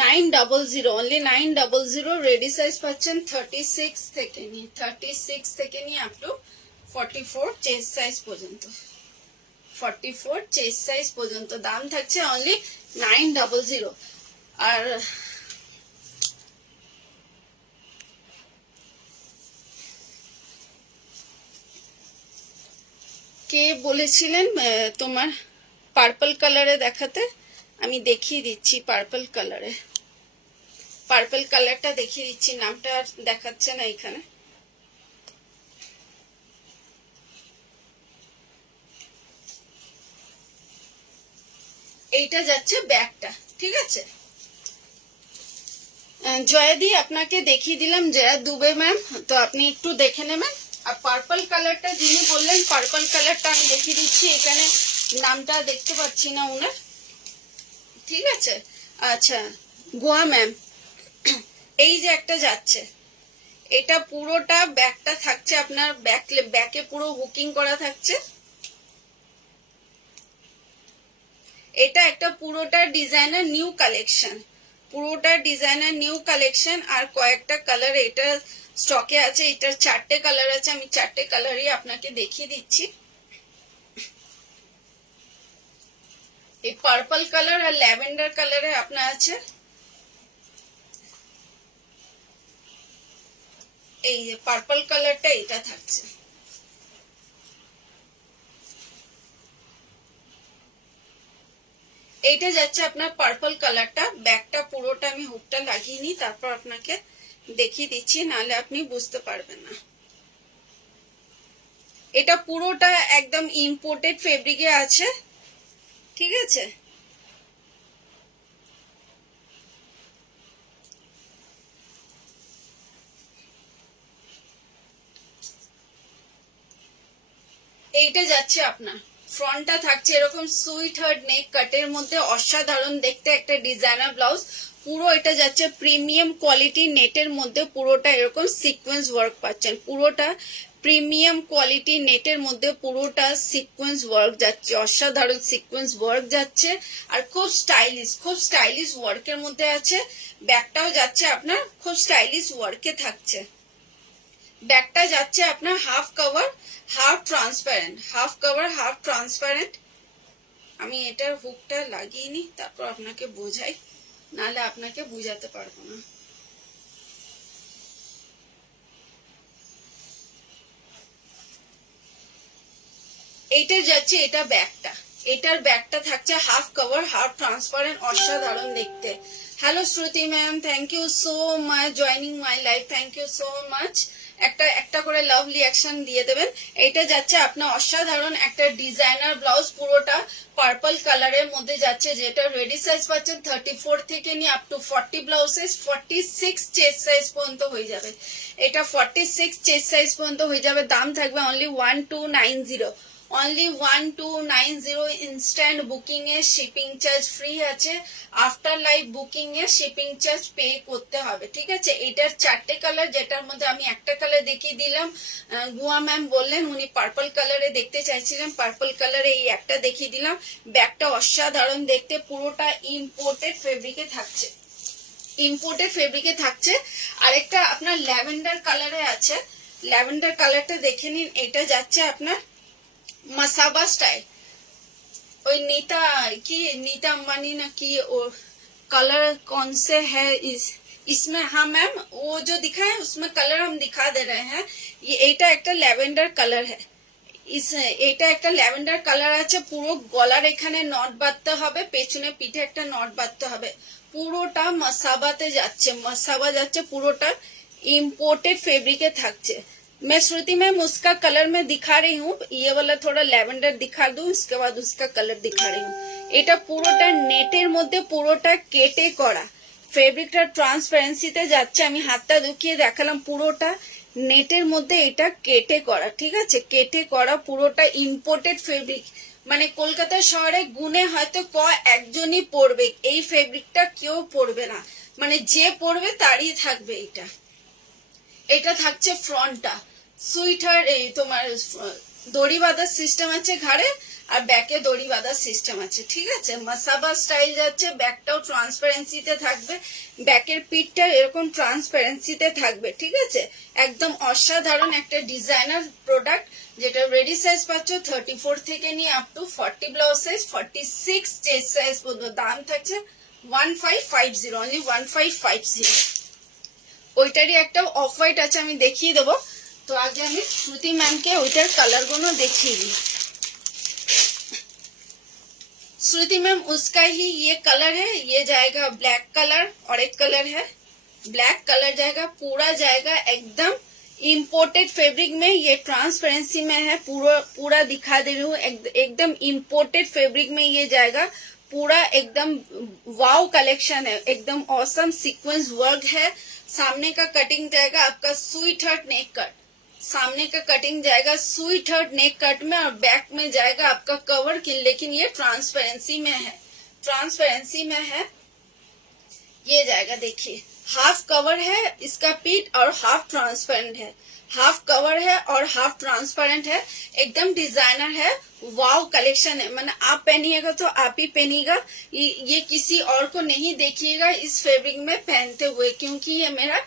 900, অনলি 900। রেডি সাইজ পাচ্ছেন 36 থেকে নিয়ে, 36 থেকে নিয়ে আপ টু 44 চেস্ট সাইজ পর্যন্ত, 44 চেস্ট সাইজ পর্যন্ত। দাম থাকছে অনলি 900। আর কে বলেছিলেন তোমার পার্পল কালারে দেখাতে? আমি দেখিয়ে দিচ্ছি পার্পল কালারে, পার্পল কালারটা দেখিয়ে দিচ্ছি, নামটা আর দেখাচ্ছে না এখানে। এইটা যাচ্ছে ব্যাগটা, ঠিক আছে? জয়াদি আপনাকে দেখিয়ে দিলাম, জয়া দুবে ম্যাম, তো আপনি একটু দেখে নেবেন। আর পার্পল কালারটা যিনি বললেন, পার্পল কালারটা আমি দেখিয়ে দিচ্ছি, এখানে নামটা দেখতে পাচ্ছি না উনার, ঠিক আছে? আচ্ছা, গোয়া ম্যাম, এই যে একটা যাচ্ছে, এটা পুরোটা ব্যাগটা থাকছে আপনার ব্যাকে পুরো হুকিং করা থাকছে। এটা একটা পুরোটা ডিজাইনার নিউ কালেকশন, পুরোটা ডিজাইনার নিউ কালেকশন। আর কয়েকটা কালার এটা স্টকে আছে, এটার 4টে কালার আছে, আমি 4টে কালারই আপনাকে দেখিয়ে দিচ্ছি। এই পার্পল কালার আর ল্যাভেন্ডার কালারে আপনার আছে, এই যে পার্পল কালারটা এটা থাকছে। এইটা যাচ্ছে আপনার পার্পল কালারটা, ব্যাগটা পুরোটা আমি হুকটা লাগিয়ে নিই, তারপর আপনাকে দেখিয়ে দিচ্ছি, নাহলে আপনি বুঝতে পারবেন না। এটা পুরোটা একদম ইম্পোর্টেড ফেব্রিকে আছে, ঠিক আছে? এইটা যাচ্ছে আপনার ফ্রন্টটা থাকছে এরকম সুইট হার্ট নেক কাটের মধ্যে, অসাধারণ দেখতে একটা ডিজাইনার ব্লাউজ। পুরো এটা যাচ্ছে প্রিমিয়াম কোয়ালিটি নেটের মধ্যে, পুরোটা এরকম সিকোয়েন্স ওয়ার্ক পাচ্ছেন, পুরোটা প্রিমিয়াম কোয়ালিটি নেটের মধ্যে পুরোটা সিকোয়েন্স ওয়ার্ক যাচ্ছে, অসাধারণ সিকোয়েন্স ওয়ার্ক যাচ্ছে। আর খুব স্টাইলিশ ওয়ার্কের মধ্যে আছে। ব্যাগটাও যাচ্ছে আপনার খুব স্টাইলিশ ওয়ার্কে থাকছে। ব্যাগটা যাচ্ছে আপনার half cover half transparent, half cover half transparent. আমি এটার হুকটা লাগিয়ে নিই, তারপর আপনাকে বোঝাই, নাহলে আপনাকে বুঝাতে পারবো না। এইটা যাচ্ছে, এটা ব্যাগটা, এটার ব্যাগটা থাকছে হাফ কভার হাফ ট্রান্সপারেন্ট, অসাধারণ দেখতে। Hello Shruti ma'am, thank you so much joining my life, thank you so much. একটা করে লাভলি অ্যাকশন দিয়ে দেবেন। এইটা যাচ্ছে আপনার অসাধারণ একটা ডিজাইনার ব্লাউজ, পুরোটা পার্পল কালারের মধ্যে যাচ্ছে, যেটা রেডি সাইজ পাচ্ছেন 34 থেকে নিয়ে up to 40 blouse size 46 chest size পর্যন্ত হয়ে যাবে। এটা 46 চেস্ট সাইজ পর্যন্ত হয়ে যাবে। দাম থাকবে অনলি 1290, অনলি 1290 ইনস্ট্যান্ট বুকিং এ শিপিং চার্জ ফ্রি আছে, আফটার লাইভ বুকিং এ শিপিং চার্জ পে করতে হবে, ঠিক আছে। এটার 4টে কালার, যেটার মধ্যে আমি একটা কালার দেখিয়ে দিলাম। গুয়া ম্যাম বললেন উনি পার্পল কালারে দেখতে চাইছিলেন, পার্পল কালারে এই একটা দেখিয়ে দিলাম। ব্যাগটা অসাধারণ দেখতে, পুরোটা ইম্পোর্টেড ফেব্রিকে থাকছে, ইম্পোর্টেড ফেব্রিকে থাকছে। আরেকটা আপনার ল্যাভেন্ডার কালারে আছে, ল্যাভেন্ডার কালারটা দেখে নিন। এটা যাচ্ছে আপনার मसाबा स्टाइल, और नीता अंबानी ना की, और कलर कौन से है इसमें? हाँ मैम, वो जो दिखा है उसमें कलर हम दिखा दे रहे हैं। ये এটা একটা ল্যাভেন্ডার কালার है, এটা একটা ল্যাভেন্ডার কালার আছে। পুরো গলার এখানে নট বাঁধতে হবে, পেছনে পিঠে একটা নট বাঁধতে হবে। পুরোটা মসাবাতে যাচ্ছে, মসাবা যাচ্ছে, পুরোটা ইম্পোর্টেড ফেব্রিকে থাকছে। मैं श्रुति मैम उसका कलर में दिखा रही हूँ, ये वाला थोड़ा लैवेंडर दिखा दूं, इसके बाद उसका कलर दिखा रही हूँ। এটা পুরোটা নেটের মধ্যে পুরোটা কেটে করা, ফেব্রিকটা ট্রান্সপারেন্সিতে যাচ্ছে। আমি হাতটা দুকিয়ে দেখালাম, পুরোটা নেটের মধ্যে এটা কেটে করা, ঠিক আছে, কেটে করা, পুরোটা ইম্পোর্টেড ফেব্রিক। মানে কলকাতা শহরে গুনে হয়তো একজনই পরবে এই ফেব্রিকটা, কেউ পরবে না, মানে যে পরবে তারই থাকবে এটা। এটা থাকছে ফ্রন্টটা, সুইটার, এই তোমার দড়ি বাঁধার সিস্টেম আছে ঘাড়ে, আর ব্যাকে দড়ি বাঁধার সিস্টেম আছে, ঠিক আছে। মাসাবা স্টাইল যাচ্ছে, ব্যাকটাও ট্রান্সপারেন্সিতে থাকবে, ব্যাকের পিঠটা এরকম ট্রান্সপারেন্সিতে থাকবে, ঠিক আছে। একদম অসাধারণ একটা ডিজাইনার প্রোডাক্ট, যেটা রেডি সাইজ পাচ্ছ 34 থেকে নিয়ে up to 40 blouse size, 46 chest size পর্যন্ত। দাম থাকছে 1550, অনলি 1550। ওইটারই একটা অফ হোয়াইট আছে, আমি দেখিয়ে দেবো। তো আগে আমি শ্রুতি ম্যামকে ওইটার কালার গুলো দেখিয়ে দিই। श्रुति मैम उसका ही ये कलर है, ये जाएगा ब्लैक कलर, और एक कलर है ब्लैक कलर जाएगा, पूरा जाएगा एकदम इम्पोर्टेड फैब्रिक में। ये ट्रांसपेरेंसी में है, पूरा दिखा दे रही हूँ, एकदम इम्पोर्टेड फैब्रिक में ये जाएगा, पूरा एकदम वाव कलेक्शन है, एकदम ऑसम सीक्वेंस वर्क है। सामने का कटिंग जाएगा आपका स्वीट हार्ट नेक कट, सामने का कटिंग जाएगा स्वीट हार्ट नेक कट में, और बैक में जाएगा आपका कवर, लेकिन ये ट्रांसपेरेंसी में है, ट्रांसपेरेंसी में है। ये जाएगा, देखिए हाफ कवर है इसका पीठ, और हाफ ट्रांसपेरेंट है, हाफ कवर है और हाफ ट्रांसपेरेंट है, एकदम डिजाइनर है, वाव कलेक्शन है। मतलब आप पहनिएगा तो आप ही पहनिएगा, ये किसी और को नहीं देखिएगा इस फैब्रिक में पहनते हुए, क्योंकि ये मेरा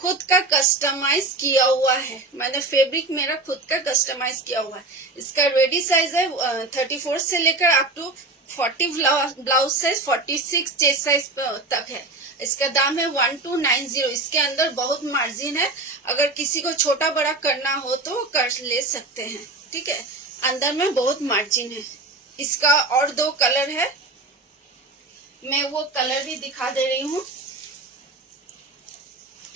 खुद का कस्टमाइज किया हुआ है, मतलब फैब्रिक मेरा खुद का कस्टमाइज किया हुआ है। इसका रेडी साइज है 34 से लेकर up to 40 blouse size, 46 chest size तक है। इसका दाम है 1290। इसके अंदर बहुत मार्जिन है, अगर किसी को छोटा बड़ा करना हो तो कर ले सकते हैं, ठीक है। अंदर में बहुत मार्जिन है। इसका और 2 कलर है, मैं वो कलर भी दिखा दे रही हूँ।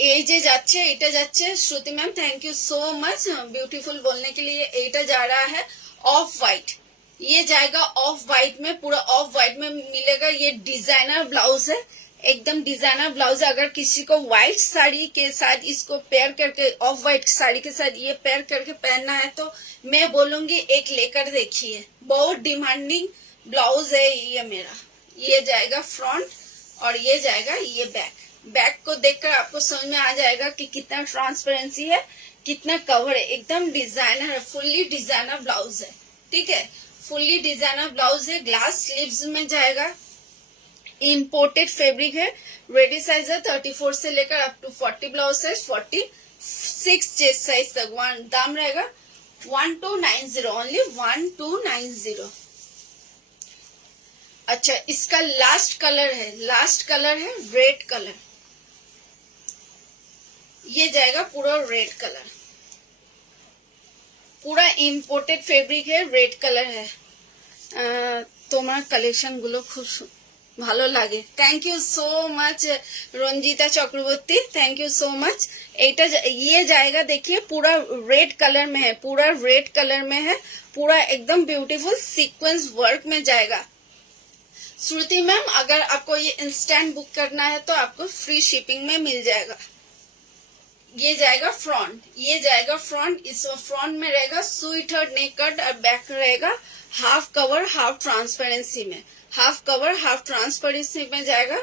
এই যে যাচ্ছে, এটা যাচ্ছে Shruti ma'am, thank you so much beautiful बोलने के लिए। এটা जा रहा है ऑफ वाइट, ये जाएगा ऑफ वाइट में, पूरा ऑफ वाइट में मिलेगा। ये डिजाइनर ब्लाउज है, एकदम डिजाइनर ब्लाउज है। अगर किसी को व्हाइट साड़ी के साथ इसको पेयर करके, ऑफ वाइट साड़ी के साथ ये पेयर करके पहनना है तो मैं बोलूंगी एक लेकर देखिए, बहुत डिमांडिंग ब्लाउज है ये मेरा। ये जाएगा फ्रंट, और ये जाएगा ये बैक। बैक को देखकर आपको समझ में आ जाएगा कि कितना ट्रांसपेरेंसी है, कितना कवर है, एकदम डिजाइनर है, फुल्ली डिजाइनर ब्लाउज है, ठीक है, फुल्ली डिजाइनर ब्लाउज है। ग्लास स्लीव्स में जाएगा, इम्पोर्टेड फैब्रिक है, रेडी साइज है 34 से लेकर up to 40 blouse size, 46 chest size तक। दाम रहेगा 1290, ओनली 1290। अच्छा, इसका लास्ट कलर है, लास्ट कलर है रेड कलर, ये जाएगा पूरा रेड कलर, पूरा इम्पोर्टेड फैब्रिक है, रेड कलर है। তোমার কালেকশন গুলো খুব ভালো লাগে, thank you so much Ranjita Chakraborty, thank you so much. এটা ये जाएगा, देखिए पूरा रेड कलर में है, पूरा रेड कलर में है, पूरा एकदम ब्यूटीफुल सीक्वेंस वर्क में जाएगा। श्रुति मैम अगर आपको ये इंस्टेंट बुक करना है तो आपको फ्री शिपिंग में मिल जाएगा। ये जाएगा फ्रंट, ये जाएगा फ्रंट। इस फ्रंट में रहेगा स्वीटर नेक कट और बैक रहेगा हाफ कवर हाफ ट्रांसपेरेंसी में, हाफ कवर हाफ ट्रांसपेरेंसी में जाएगा।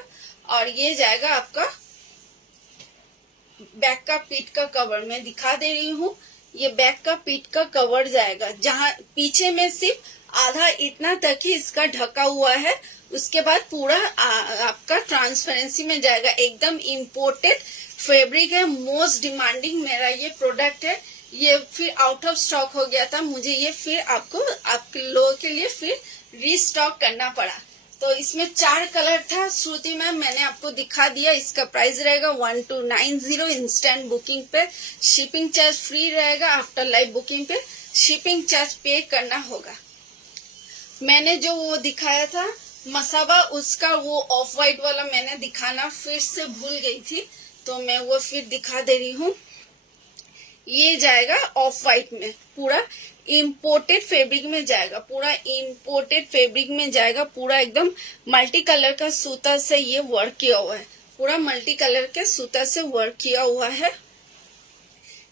और ये जाएगा आपका बैक का पीठ का कवर। मैं दिखा दे रही हूँ, ये बैक का पीठ का कवर जाएगा, जहाँ पीछे में सिर्फ आधा इतना तक ही इसका ढका हुआ है, उसके बाद पूरा आपका ट्रांसपेरेंसी में जाएगा। एकदम इम्पोर्टेड फैब्रिक है, मोस्ट डिमांडिंग मेरा ये प्रोडक्ट है। ये फिर आउट ऑफ स्टॉक हो गया था, मुझे ये फिर आपके लोगों के लिए फिर रीस्टॉक करना पड़ा। तो इसमें 4 कलर था। श्रुति मैम मैंने आपको दिखा दिया। इसका प्राइस रहेगा 1290 इंस्टेंट बुकिंग पे। शिपिंग चार्ज फ्री रहेगा, आफ्टर लाइव बुकिंग पे शिपिंग चार्ज पे करना होगा। मैंने जो वो दिखाया था मसाबा, उसका वो ऑफ वाइट वाला मैंने दिखाना फिर से भूल गई थी, तो मैं वो फिर दिखा दे रही हूँ। ये जाएगा ऑफ वाइट में, पूरा इम्पोर्टेड फैब्रिक में जाएगा, पूरा इम्पोर्टेड फैब्रिक में जाएगा, पूरा एकदम मल्टी कलर का सूता से ये वर्क किया हुआ है, पूरा मल्टी कलर के सूता से वर्क किया हुआ है।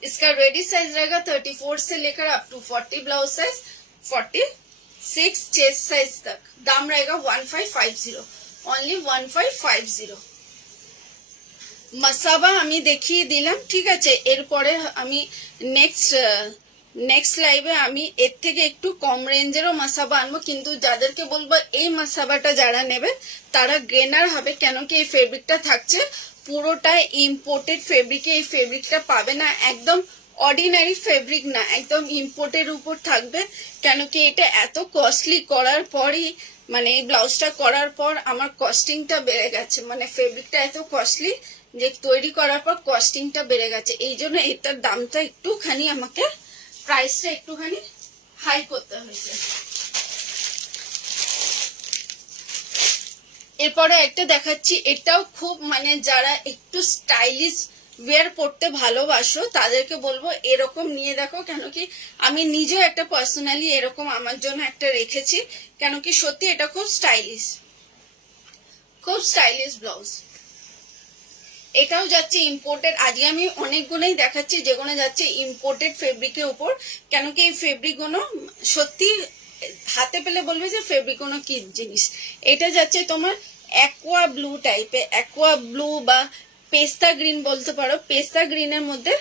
इसका रेडी साइज रहेगा 34 से लेकर up to 40, blouse size 46 chest size तक। दाम रहेगा 1550, ओनली 1550। মাসাবা আমি দেখিয়ে দিলাম, ঠিক আছে। এরপরে আমি নেক্সট লাইভে আমি এর থেকে একটু কম রেঞ্জেরও মাসাবা আনবো, কিন্তু যাদেরকে বলবো এই মাসাবাটা যারা নেবে তারা গ্রেনার হবে, কেন কি এই ফেব্রিকটা থাকছে পুরোটাই ইম্পোর্টেড ফেব্রিকে। এই ফেব্রিকটা পাবে না, একদম অর্ডিনারি ফেব্রিক না, একদম ইম্পোর্টের উপর থাকবে। কেন কি এটা এত কস্টলি করার পরই, মানে এই ব্লাউজটা করার পর আমার কস্টিংটা বেড়ে গেছে, মানে ফেব্রিকটা এত কস্টলি যে তৈরি করার পর কস্টিংটা বেড়ে গেছে। এই জন্য এটার দামটা একটুখানি আমাকে প্রাইসটা একটুখানি হাই করতে হয়েছে। এরপরে একটা দেখাচ্ছি, এটাও খুব মানে যারা একটু স্টাইলিশ ওয়্যার পড়তে ভালোবাসো তাদেরকে বলবো এরকম নিয়ে দেখো, কেন কি আমি নিজেও একটা পার্সোনালি এরকম আমার জন্য একটা রেখেছি, কেন কি সত্যি এটা খুব স্টাইলিশ ব্লাউজ। এটাও যাচ্ছে ইম্পোর্টেড। আজকে আমি অনেকগুলোই দেখাচ্ছি যেগুলো যাচ্ছে ইম্পোর্টেড ফেব্রিকের উপর, কেন কি এই ফেব্রিকগুলো সত্যি হাতে পেলে বলবে যে ফেব্রিকগুলো কি জিনিস। এটা যাচ্ছে তোমার অ্যাকোয়া ব্লু টাইপের, অ্যাকোয়া ব্লু বা পেস্তা গ্রিন বলতে পারো। পেস্তা গ্রিনের মধ্যে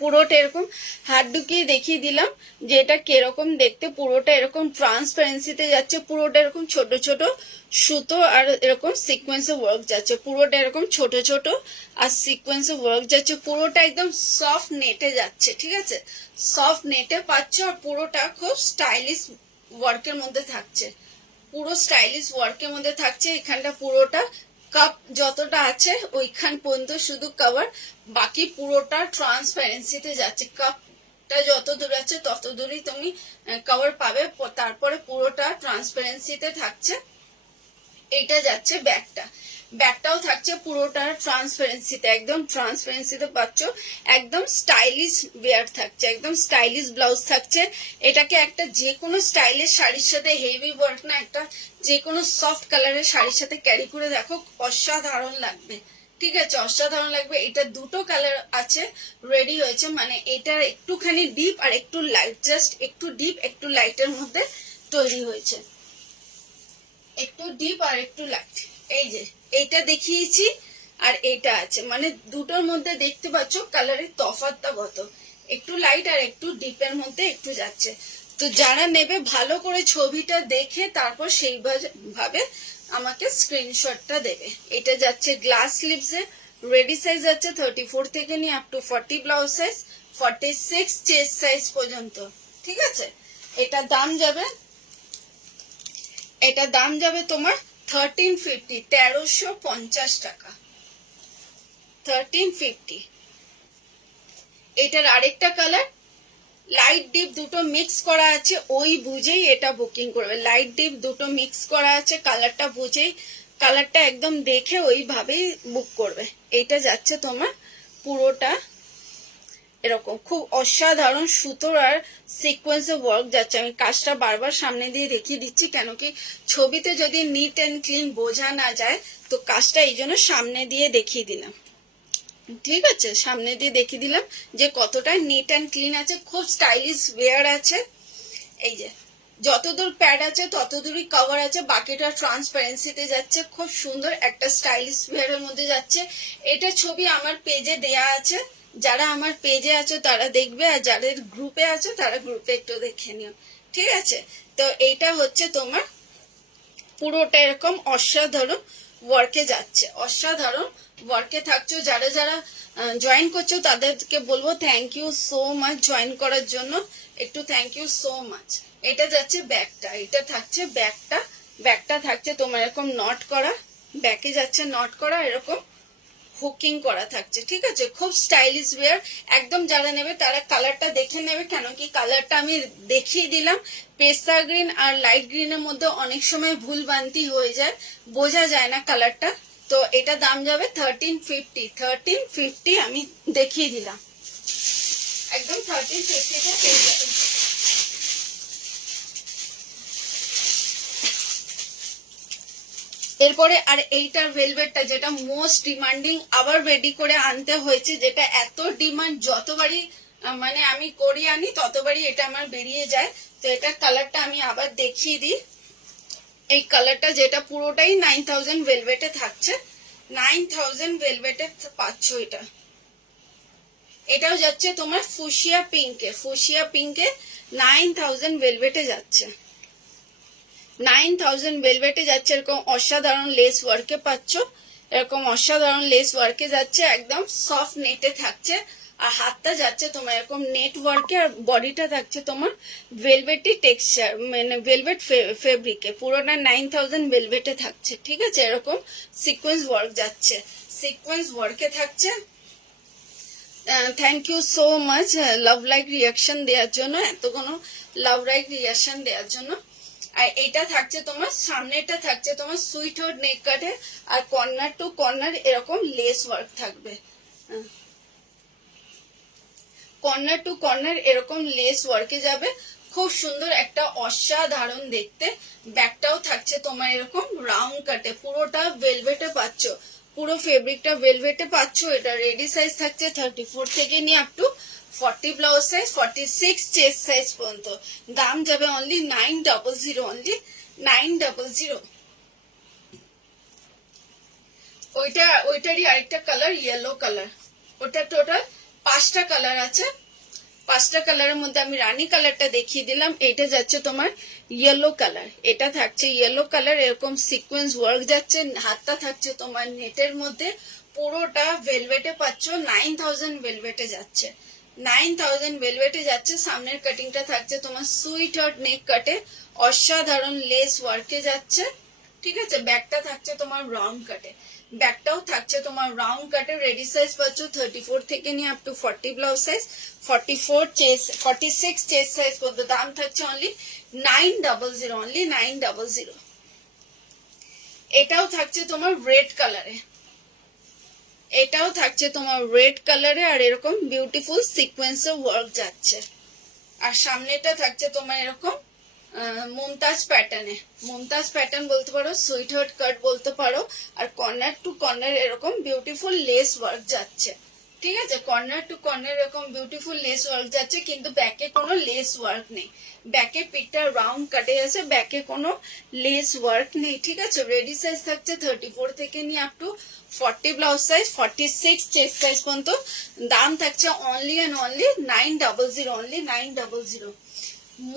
পুরোটা এরকম হাত ঢুকিয়ে দেখিয়ে দিলাম যে এটা কিরকম দেখতে। পুরোটা এরকম ট্রান্সপারেন্সিতে যাচ্ছে, পুরোটা এরকম ছোট ছোট সুতো আর এরকম সিকোয়েন্সে ওয়ার্ক যাচ্ছে, পুরোটা এরকম ছোট ছোট আর সিকোয়েন্সে ওয়ার্ক যাচ্ছে, পুরোটা একদম সফট নেটে যাচ্ছে, ঠিক আছে। সফট নেটে পাচ্ছ আর পুরোটা খুব স্টাইলিশ ওয়ার্কের মধ্যে থাকছে, পুরো স্টাইলিশ ওয়ার্কের মধ্যে থাকছে। এখানটা পুরোটা কাপ যতটা আছে ওইখান পর্যন্ত শুধু কভার, বাকি পুরোটা ট্রান্সপারেন্সিতে যাচ্ছে। কাপটা যত দূর আছে তত দূরই তুমি কভার পাবে, তারপরে পুরোটা ট্রান্সপারেন্সিতে থাকছে। এটা যাচ্ছে ব্যাকটাও থাকছে পুরোটা ট্রান্সপারেন্সিতে, একদম ট্রান্সপারেন্সিতে পাচ্ছ। একদম স্টাইলিশ ওয়্যার থাকছে, একদম স্টাইলিশ ব্লাউজ থাকছে। এটাকে একটা যে কোনো স্টাইলিশ শাড়ির সাথে, হেভি ওয়ার্ক না, একটা যে কোনো সফট কালারের শাড়ির সাথে ক্যারি করে দেখো, অসাধারণ লাগবে, ঠিক আছে, অসাধারণ লাগবে। এটা দুটো কালার আছে রেডি হয়েছে, মানে এটার একটুখানি ডিপ আর একটু লাইট, জাস্ট একটু ডিপ একটু লাইটের মধ্যে তৈরি হয়েছে, একটু ডিপ আর একটু লাইট। এই যে এইটা দেখিয়েছি আর এইটা আছে, মানে দুটোর মধ্যে দেখতে পাচ্ছ কালারের তফাৎটা কত, একটু লাইট আর একটু ডিপের মধ্যে একটু যাচ্ছে। তো যারা নেবে ভালো করে ছবিটা দেখে তারপর সেইভাবে আমাকে স্ক্রিনশটটা দেবে। এটা যাচ্ছে গ্লাস স্লিভসে, রেডি সাইজ যাচ্ছে 34 থেকে নিয়ে up to 40, blouse size 46 chest size পর্যন্ত, ঠিক আছে। এটার দাম যাবে তোমার 1350, 1350 টাকা, 1350। এটার আরেকটা কালার লাইট ডিপ দুটো মিক্স করা আছে, ওই বুঝেই এটা বুকিং করবে। লাইট ডিপ দুটো মিক্স করা আছে, কালারটা বুঝেই, কালারটা একদম দেখে ওইভাবেই বুক করবে। এইটা যাচ্ছে তোমার পুরোটা এরকম খুব অসাধারণ সুতোর আর সিকোয়েন্সে ওয়ার্ক যাচ্ছে। আমি কাজটা বারবার সামনে দিয়ে দেখিয়ে দিচ্ছি, কেন কি ছবিতে যদি নিট অ্যান্ড ক্লিন বোঝা না যায় তো কাজটা এই জন্য সামনে দিয়ে দেখিয়ে দিলাম। ঠিক আছে, সামনে দিয়ে দেখিয়ে দিলাম যে কতটা নিট অ্যান্ড ক্লিন আছে, খুব স্টাইলিশ ওয়্যার আছে। এই যে যতদূর প্যাড আছে ততদূরই কভার আছে, বাকিটা ট্রান্সপারেন্সিতে যাচ্ছে, খুব সুন্দর একটা স্টাইলিশ ওয়্যারের মধ্যে যাচ্ছে। এটা ছবি আমার পেজে দেয়া আছে, যারা আমার পেজে আছো তারা দেখবে, আর যাদের গ্রুপে আছো তারা গ্রুপে একটু দেখে নিও, ঠিক আছে। তো এইটা হচ্ছে তোমার পুরোটা এরকম অসাধারণ ওয়ার্কে যাচ্ছে, অসাধারণ ওয়ার্কে থাকছো। যারা যারা জয়েন করছো তাদেরকে বলবো thank you so much join করার জন্য, একটু থ্যাংক ইউ সো মাচ। এটা যাচ্ছে ব্যাকটা, এটা থাকছে ব্যাকটা, ব্যাকটা থাকছে তোমার এরকম নট করা, ব্যাকে যাচ্ছে নট করা, এরকম হুকিং করা থাকছে, ঠিক আছে। খুব স্টাইলিশ ওয়্যার, একদম যারা নেবে তারা কালারটা দেখে নেবে, কেন কি কালারটা আমি দেখিয়ে দিলাম। পেস্তা গ্রিন আর লাইট গ্রিনের মধ্যে অনেক সময় ভুলভ্রান্তি হয়ে যায়, বোঝা যায় না কালারটা। তো এটা দাম যাবে 1350, 1350 আমি দেখিয়ে দিলাম, একদম 1350 পেয়ে যাবে। এরপরে আর এইটার ভেলভেটটা যেটা মোস্ট ডিমান্ডিং, আবার রেডি করে আনতে হয়েছে, যেটা এত ডিমান্ড যতবারই মানে আমি করি আনি ততবারই এটা আমার বেরিয়ে যায়। তো এটার কালারটা আমি আবার দেখিয়ে দিই। এই কালারটা যেটা পুরোটাই 9000 ভেলভেটে থাকছে, 9000 ভেলভেটে পাচ্ছ এটা। এটাও যাচ্ছে তোমার ফুশিয়া পিঙ্কে, ফুশিয়া পিঙ্কে 9000 ভেলভেটে যাচ্ছে, 9000 ভেলভেটে যাচ্ছে। এরকম অসাধারণ লেস ওয়ার্কে পাচ্ছ, এরকম অসাধারণ লেস ওয়ার্কে যাচ্ছে, একদম সফট নেটে থাকছে। আর হাতটা যাচ্ছে তোমার এরকম নেট ওয়ার্কে, আর বডিটা থাকছে তোমার ভেলভেটি টেক্সচার, মানে ভেলভেট ফেব্রিকে, পুরোটা 9000 ভেলভেটে থাকছে, ঠিক আছে। এরকম সিকোয়েন্স ওয়ার্ক যাচ্ছে, সিকোয়েন্স ওয়ার্কে থাকছে। Thank you so much love like reaction দেওয়ার জন্য, এতগুলো লাভ লাইক রিয়াকশন দেওয়ার জন্য। আর এটা থাকছে তোমার সামনেটা থাকছে তোমার সুইট হার্ট নেক কাটে, আর কর্নার টু কর্নার এরকম লেস ওয়ার্ক থাকবে, কর্নার টু কর্নার এরকম লেস ওয়ার্কে যাবে, খুব সুন্দর একটা অসাধারণ দেখতে। ব্যাকটাও থাকছে তোমার এরকম রাউন্ড কাটে, পুরোটা ভেলভেটে পাচ্ছ, পুরো ফেব্রিকটা ভেলভেটে পাচ্ছ। এটা রেডি সাইজ থাকছে 34 থেকে নিয়ে up to 40 blouse size, 46 chest size পর্যন্ত। দাম যাবে অনলি 900, অনলি 900। ওইটারই আরেকটা কালার ইয়েলো কালার, ওটা টোটাল 5টা কালার আছে, 5টা কালারের মধ্যে আমি রানী কালারটা দেখিয়ে দিলাম। এটা যাচ্ছে তোমার ইয়েলো কালার, এটা থাকছে ইয়েলো কালার, এরকম সিকোয়েন্স ওয়ার্ক যাচ্ছে, হাতটা থাকছে তোমার নেটের মধ্যে, পুরোটা ভেলভেটে পাচ্ছ, 9000 ভেলভেটে যাচ্ছে, 9000 ভেলভেটে যাচ্ছে। সামনের কাটিংটা থাকছে তোমার সুইট হার্ট নেক কাটে, অসাধারণ লেস ওয়ার্কে যাচ্ছে, ঠিক আছে। ব্যাকটা থাকছে তোমার রাউন্ড কাটে, ব্যাকটাও থাকছে তোমার রাউন্ড কাটে, রেডি সাইজ পাচ্ছ 34 থেকে নিয়ে up to 40 blouse size, 46 chest size পর্যন্ত। দাম থাকছে অনলি 900, অনলি 900। এটাও থাকছে তোমার রেড কালারে, এটাও থাকছে তোমার রেড কালারে, আর এরকম বিউটিফুল সিকোয়েন্সের ওয়ার্ক যাচ্ছে। আর সামনেটা থাকছে তোমার এরকম মুমতাজ প্যাটার্নে, মুমতাজ প্যাটার্ন বলতে পারো, সুইট হার্ট কাট বলতে পারো। আর কর্নার টু কর্নার এরকম বিউটিফুল লেস ওয়ার্ক যাচ্ছে, ঠিক আছে। কর্নার টু কর্নার এরকম বিউটিফুল লেস ওয়ার্ক যাচ্ছে, কিন্তু ব্যাকে কোনো লেস ওয়ার্ক নেই, ব্যাকে পিঠটা রাউন্ড কাটে আছে, ব্যাকে কোনো লেস ওয়ার্ক নেই, ঠিক আছে। রেডি সাইজ থাকছে 34 থেকে নিয়ে up to 40 blouse size, 46 chest size পর্যন্ত। দাম থাকছে only and only 900, only 900।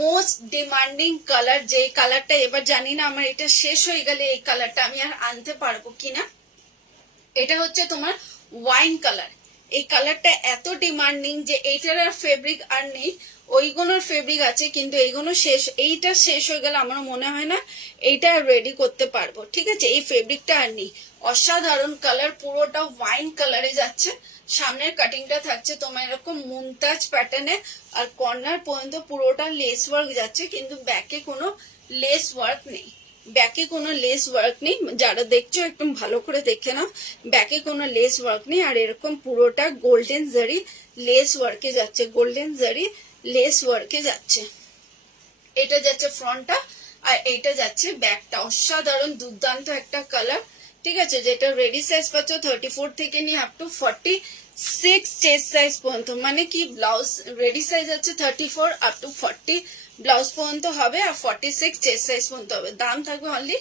Most demanding colour, যে কালারটা এবার জানি না আমার এটা শেষ হয়ে গেলে এই কালারটা আমি আর আনতে পারবো কিনা, এটা হচ্ছে তোমার ওয়াইন কালার। এই কালারটা এত ডিমান্ডিং যে এইটার আর ফেব্রিক আর নেই, ওইগুলোর ফেব্রিক আছে কিন্তু এইগুলো শেষ, এইটা শেষ হয়ে গেলে আমার মনে হয় না এইটা রেডি করতে পারবো, ঠিক আছে। এই ফেব্রিকটা আর নেই, অসাধারণ কালার, পুরোটা ওয়াইন কালারে যাচ্ছে। সামনের কাটিংটা থাকছে তোমার এরকম মুমতাজ প্যাটার্নে, আর কর্নার পর্যন্ত পুরোটা লেস ওয়ার্ক যাচ্ছে, কিন্তু ব্যাকে কোনো লেস ওয়ার্ক নেই, ব্যাকে কোনো লেস ওয়ার্ক নেই। যারা দেখছো একটু ভালো করে দেখে নাও, ব্যাকে কোনো লেস ওয়ার্ক নেই। আর এরকম পুরোটা গোল্ডেন জারি লেস ওয়ার্কে যাচ্ছে, গোল্ডেন জারি লেস ওয়ার্কে যাচ্ছে। এটা যাচ্ছে ফ্রন্টটা, আর এইটা যাচ্ছে ব্যাকটা। অসাধারণ দুর্দান্ত একটা কালার, ঠিক আছে, যেটা রেডি সাইজ পাচ্ছ 34 থেকে নিয়ে আপ টু 46 চেস্ট সাইজ পর্যন্ত, মানে কি ব্লাউজ রেডি সাইজ আছে 34 আপ টু 40 ব্লাউজ পর্যন্ত হবে, আর 46 চেস্ট সাইজ পর্যন্ত হবে। দাম থাকবে অনলি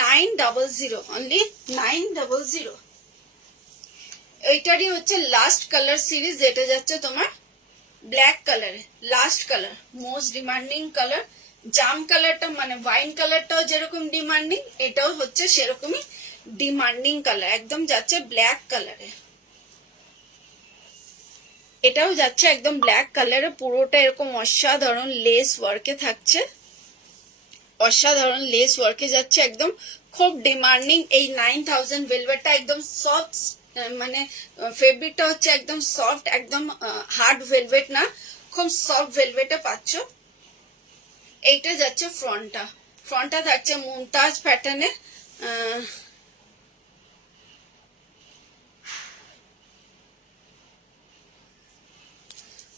900, অনলি 900। এইটারই হচ্ছে লাস্ট কালার সিরিজ, যেটা যাচ্ছে তোমার ব্ল্যাক কালারে, last colour, most demanding colour. জাম কালারটা মানে ওয়াইন কালারটাও যেরকম ডিমান্ডিং, এটাও হচ্ছে সেরকমই ডিমান্ডিং কালার, একদম যাচ্ছে ব্ল্যাক কালারে। এটাও যাচ্ছে একদম ব্ল্যাক কালারে, পুরোটা এরকম অসাধারণ লেস ওয়ার্কে থাকছে, অসাধারণ লেস ওয়ার্কে যাচ্ছে, একদম খুব ডিমান্ডিং। এই 9000 ভেলভেটটা একদম সফট, মানে ফেব্রিকটা হচ্ছে একদম সফট, একদম হার্ড ভেলভেট না, খুব সফট ভেলভেটে পাচ্ছ। এইটা যাচ্ছে ফ্রন্টটা, ফ্রন্টটা থাকছে মুমতাজ প্যাটার্নে,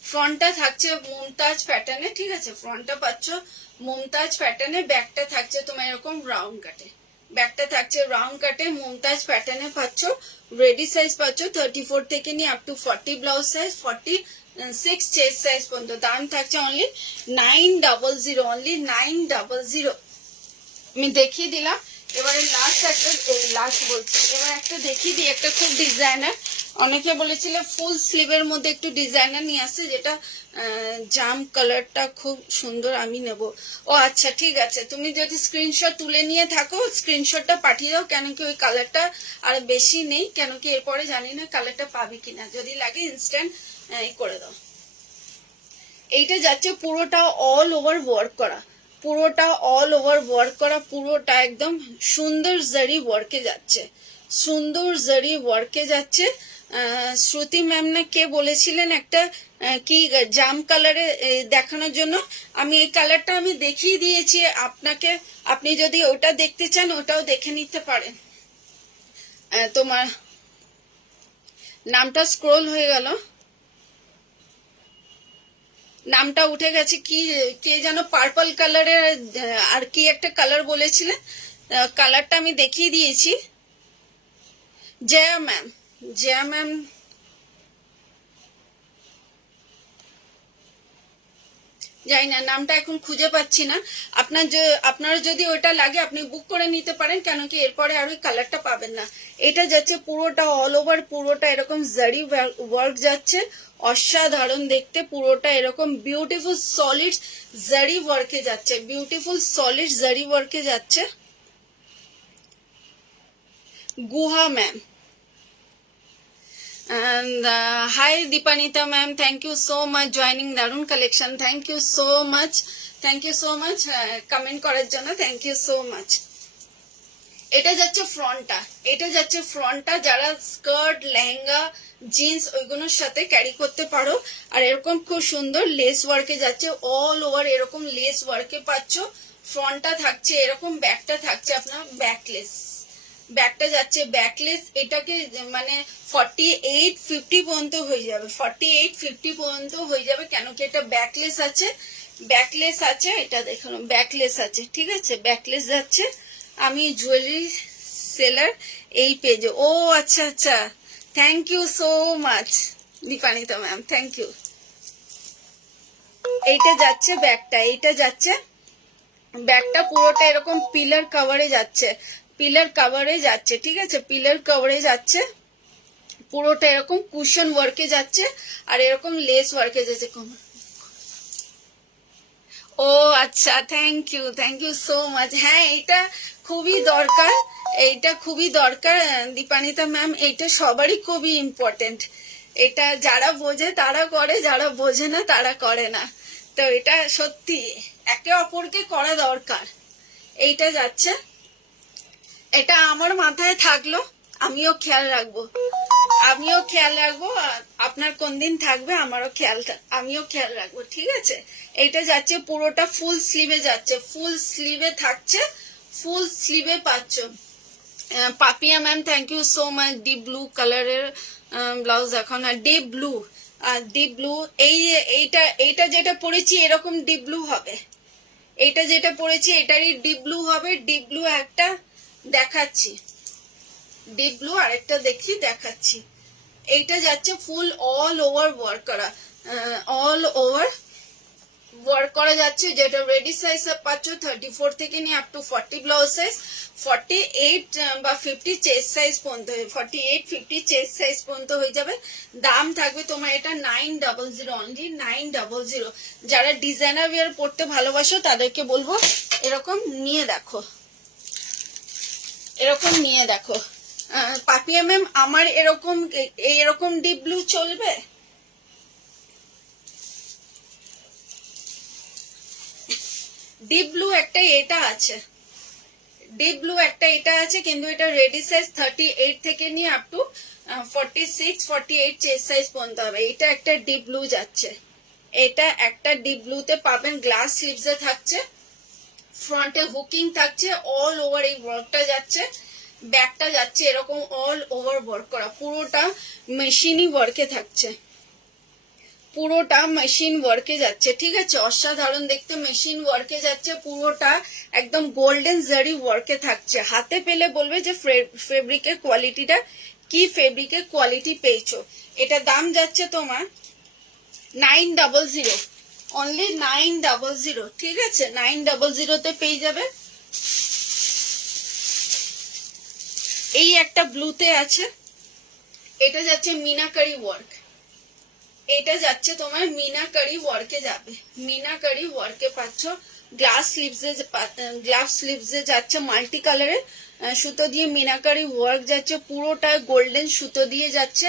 ফ্রন্টটা থাকছে মুমতাজ প্যাটার্নে, ঠিক আছে, ফ্রন্টটা পাচ্ছ মুমতাজ প্যাটার্নে, ব্যাকটা থাকছে তোমার এরকম রাউন্ড কাটে, ব্যাকটা থাকছে রাউন্ড কাটে মুমতাজ প্যাটার্নে পাচ্ছ। রেডি সাইজ পাচ্ছ 34 থেকে নিয়ে up to 40 blouse size, 46 chest size পর্যন্ত। দাম থাকছে অনলি 900, অনলি 900। আমি দেখিয়ে দিলাম। এবারে লাস্ট একটা, লাস্ট বলছি, এবার একটা দেখিয়ে দিই, একটা খুব ডিজাইনার, অনেকে বলেছিল ফুল স্লিভের মধ্যে একটু ডিজাইনার নিয়ে আসছে, যেটা জাম কালারটা খুব সুন্দর, আমি নেব। ও আচ্ছা ঠিক আছে, তুমি যদি স্ক্রিনশট তুলে নিয়ে থাকো স্ক্রিনশটটা পাঠিয়ে দাও, কেন কি ওই কালারটা আর বেশি নেই, কেন কি এরপরে জানি না কালারটা পাবি কিনা, যদি লাগে ইনস্ট্যান্ট করে দাও। এইটা যাচ্ছে পুরোটা অল ওভার ওয়ার্ক করা, পুরোটা অল ওভার ওয়ার্ক করা, পুরোটা একদম সুন্দর জারি ওয়ার্কে যাচ্ছে, সুন্দর জারি ওয়ার্কে যাচ্ছে। শ্রুতি ম্যাম না কে বলেছিলেন একটা কি জাম কালারে দেখানোর জন্য, আমি এই কালারটা আমি দেখিয়ে দিয়েছি আপনাকে, আপনি যদি ওটা দেখতে চান ওটাও দেখে নিতে পারেন। তোমার নামটা স্ক্রোল হয়ে গেল, নামটা উঠে গেছে, কি কে যেন পার্পল কালারের আর কি একটা কালার বলেছিলেন, কালারটা আমি দেখিয়ে দিয়েছি। জয়া ম্যাম, জয়া ম্যাম, জানি না নামটা এখন খুঁজে পাচ্ছি না। আপনার যদি ওইটা লাগে আপনি বুক করে নিতে পারেন, কেন কি এরপরে আর ওই কালারটা পাবেন না। এটা যাচ্ছে পুরোটা অল ওভার, পুরোটা এরকম জারি ওয়ার্ক যাচ্ছে, অসাধারণ দেখতে, পুরোটা এরকম বিউটিফুল সলিড জারি ওয়ার্কে যাচ্ছে, বিউটিফুল সলিড জারি ওয়ার্কে যাচ্ছে। গুহা ma'am, and hi Deepanita ma'am, thank you so much joining Darun collection, thank you so much, thank you so much comment করার জন্য, thank you so much। এটা যাচ্ছে ফ্রন্টটা, এটা যাচ্ছে ফ্রন্টটা, যারা স্কার্ট লেহেঙ্গা জিন্স ওইগুলোর সাথে ক্যারি করতে পারো, আর এরকম খুব সুন্দর লেস ওয়ার্কে যাচ্ছে, অল ওভার এরকম লেস ওয়ার্কে পাচ্ছ। ফ্রন্টটা থাকছে এরকম, ব্যাকটা থাকছে আপনার ব্যাকলেস, ব্যাকটা যাচ্ছে ব্যাকলেস। এটাকে মানে 48-50 পর্যন্ত হয়ে যাবে, 48-50 পর্যন্ত হয়ে যাবে, কেন কি এটা ব্যাকলেস আছে, ব্যাকলেস আছে, এটা দেখুন ব্যাকলেস আছে, ঠিক আছে, ব্যাকলেস যাচ্ছে। আমি জুয়েলারি সেলার এই পেজে, ও আচ্ছা আচ্ছা, thank you so much Dipanita ma'am, thank you. এইটা যাচ্ছে ব্যাকটা, এইটা যাচ্ছে ব্যাকটা, পুরোটা এরকম পিলার কভারে যাচ্ছে, পিলার কভারে যাচ্ছে, ঠিক আছে, পিলার কভারে যাচ্ছে, পুরোটা এরকম কুশন ওয়ার্কে যাচ্ছে, আর এরকম লেস ওয়ার্কে যাচ্ছে। ও আচ্ছা, থ্যাংক ইউ সো মাচ। হ্যাঁ এটা খুবই দরকার, এইটা খুবই দরকার দীপানিতা ম্যাম, এইটা সবারই খুবই ইম্পর্টেন্ট, এটা যারা বোঝে তারা করে, যারা বোঝে না তারা করে না, তো এটা সত্যি একে অপরকে করা দরকার। এইটা যাচ্ছে, এটা আমার মাথায় থাকলো, আমিও খেয়াল রাখবো, আমিও খেয়াল রাখবো, আপনার কোন দিন থাকবে আমারও খেয়াল, আমিও খেয়াল রাখবো, ঠিক আছে। এইটা যাচ্ছে পুরোটা ফুল স্লিভে যাচ্ছে, ফুল স্লিভে থাকছে, ফুল স্লিভে পাচ্ছ। Papiya ma'am thank you so much. Deep blue কালারের ব্লাউজ এখন, আর ডিপ ব্লু, ডিপ ব্লু, এইটা যেটা পরেছি এরকম ডিপ ব্লু হবে, এইটা যেটা পরেছি এটারই ডিপ ব্লু হবে, ডিপ ব্লু একটা দেখাচ্ছি, ডিপ ব্লু আরেকটা দেখাচ্ছি। এইটা যাচ্ছে ফুল অল ওভার ওয়ার্ক করা, অল ওভার ওয়ার্ক করা যাচ্ছে, যেটা রেডি সাইজ পাচ্ছ 34 থেকে নিয়ে আপ টু 40 ব্লাউজ সাইজ, 48 বা 50 চেস্ট সাইজ পর্যন্ত, 48 50 চেস্ট সাইজ পর্যন্ত হয়ে যাবে। দাম থাকবে তোমার এটা 900, অনলি 900। যারা ডিজাইনার ওয়্যার পড়তে ভালোবাসো তাদেরকে বলবো এরকম নিয়ে দেখো, এরকম নিয়ে দেখো। পাপিয়া ম্যাম আমার এরকম ডিপ ব্লু চলবে? ডিপ ব্লু একটা এটা আছে, ডিপ ব্লু একটা এটা আছে, কিন্তু এটা রেডি সাইজ 38 থেকে নিয়ে আপ টু 46 48 চেস্ট সাইজ পর্যন্ত হবে। এটা একটা ডিপ ব্লু যাচ্ছে, এটা একটা ডিপ ব্লুতে পাবেন, গ্লাস স্লিভসে থাকছে, ফ্রন্টে হুকিং থাকছে, অল ওভার এই ওয়ার্কটা যাচ্ছে, ব্যাকটা যাচ্ছে এরকম অল ওভার ওয়ার্ক করা, পুরোটা মেশিনই ওয়ার্কে থাকছে, পুরোটা মেশিন ওয়ার্কে যাচ্ছে। ঠিক আছে, অসাধারণ দেখতে, মেশিন ওয়ার্কে যাচ্ছে, পুরোটা একদম গোল্ডেন জারি ওয়ার্কে থাকছে। হাতে পেলে বলবে যে ফেব্রিকের কোয়ালিটিটা কি, ফেব্রিকের কোয়ালিটি পেয়েছো। এটা দাম যাচ্ছে তোমার 900, অনলি 900। ঠিক আছে, 900তে পেয়ে যাবে। এই একটা ব্লুতে আছে, এটা যাচ্ছে মিনাকারি ওয়ার্ক, এটা যাচ্ছে তোমার মিনাকারি ওয়ার্কে যাবে, মিনাকারি ওয়ার্কে পাচ্ছ, গ্লাস স্লিভসে যাচ্ছে, মাল্টি কালারে সুতো দিয়ে মিনাকারি ওয়ার্ক যাচ্ছে, পুরোটা গোল্ডেন সুতো দিয়ে যাচ্ছে,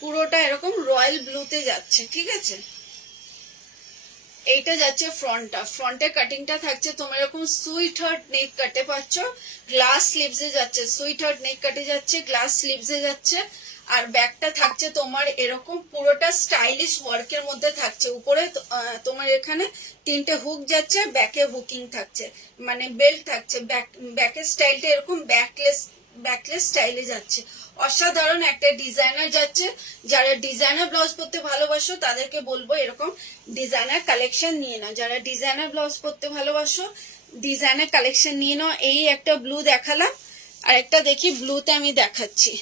পুরোটা এরকম রয়্যাল ব্লুতে যাচ্ছে। ঠিক আছে, এইটা যাচ্ছে ফ্রন্টে কাটিংটা থাকছে তোমার এরকম সুইট হার্ট নেক কাটে পাচ্ছ, গ্লাস স্লিভসে যাচ্ছে, সুইট হার্ট নেক কাটে যাচ্ছে, গ্লাস স্লিভসে যাচ্ছে, আর ব্যাকটা থাকছে তোমার এরকম পুরোটা স্টাইলিশ ওয়ার্কের মধ্যে থাকছে। উপরে তোমার এখানে 3টে হুক যাচ্ছে, ব্যাকে হুকিং থাকছে, মানে বেল্ট থাকছে, ব্যাকের স্টাইলটা এরকম ব্যাকলেস স্টাইলে যাচ্ছে। অসাধারণ একটা ডিজাইনার যাচ্ছে। যারা ডিজাইনার ব্লাউজ পরতে ভালোবাসো তাদেরকে বলবো এরকম ডিজাইনার কালেকশন নিয়ে নাও। যারা ডিজাইনার ব্লাউজ পরতে ভালোবাসো ডিজাইনার কালেকশন নিয়ে নাও। এই একটা ব্লু দেখালাম, আর একটা দেখি ব্লুতে আমি দেখাচ্ছি।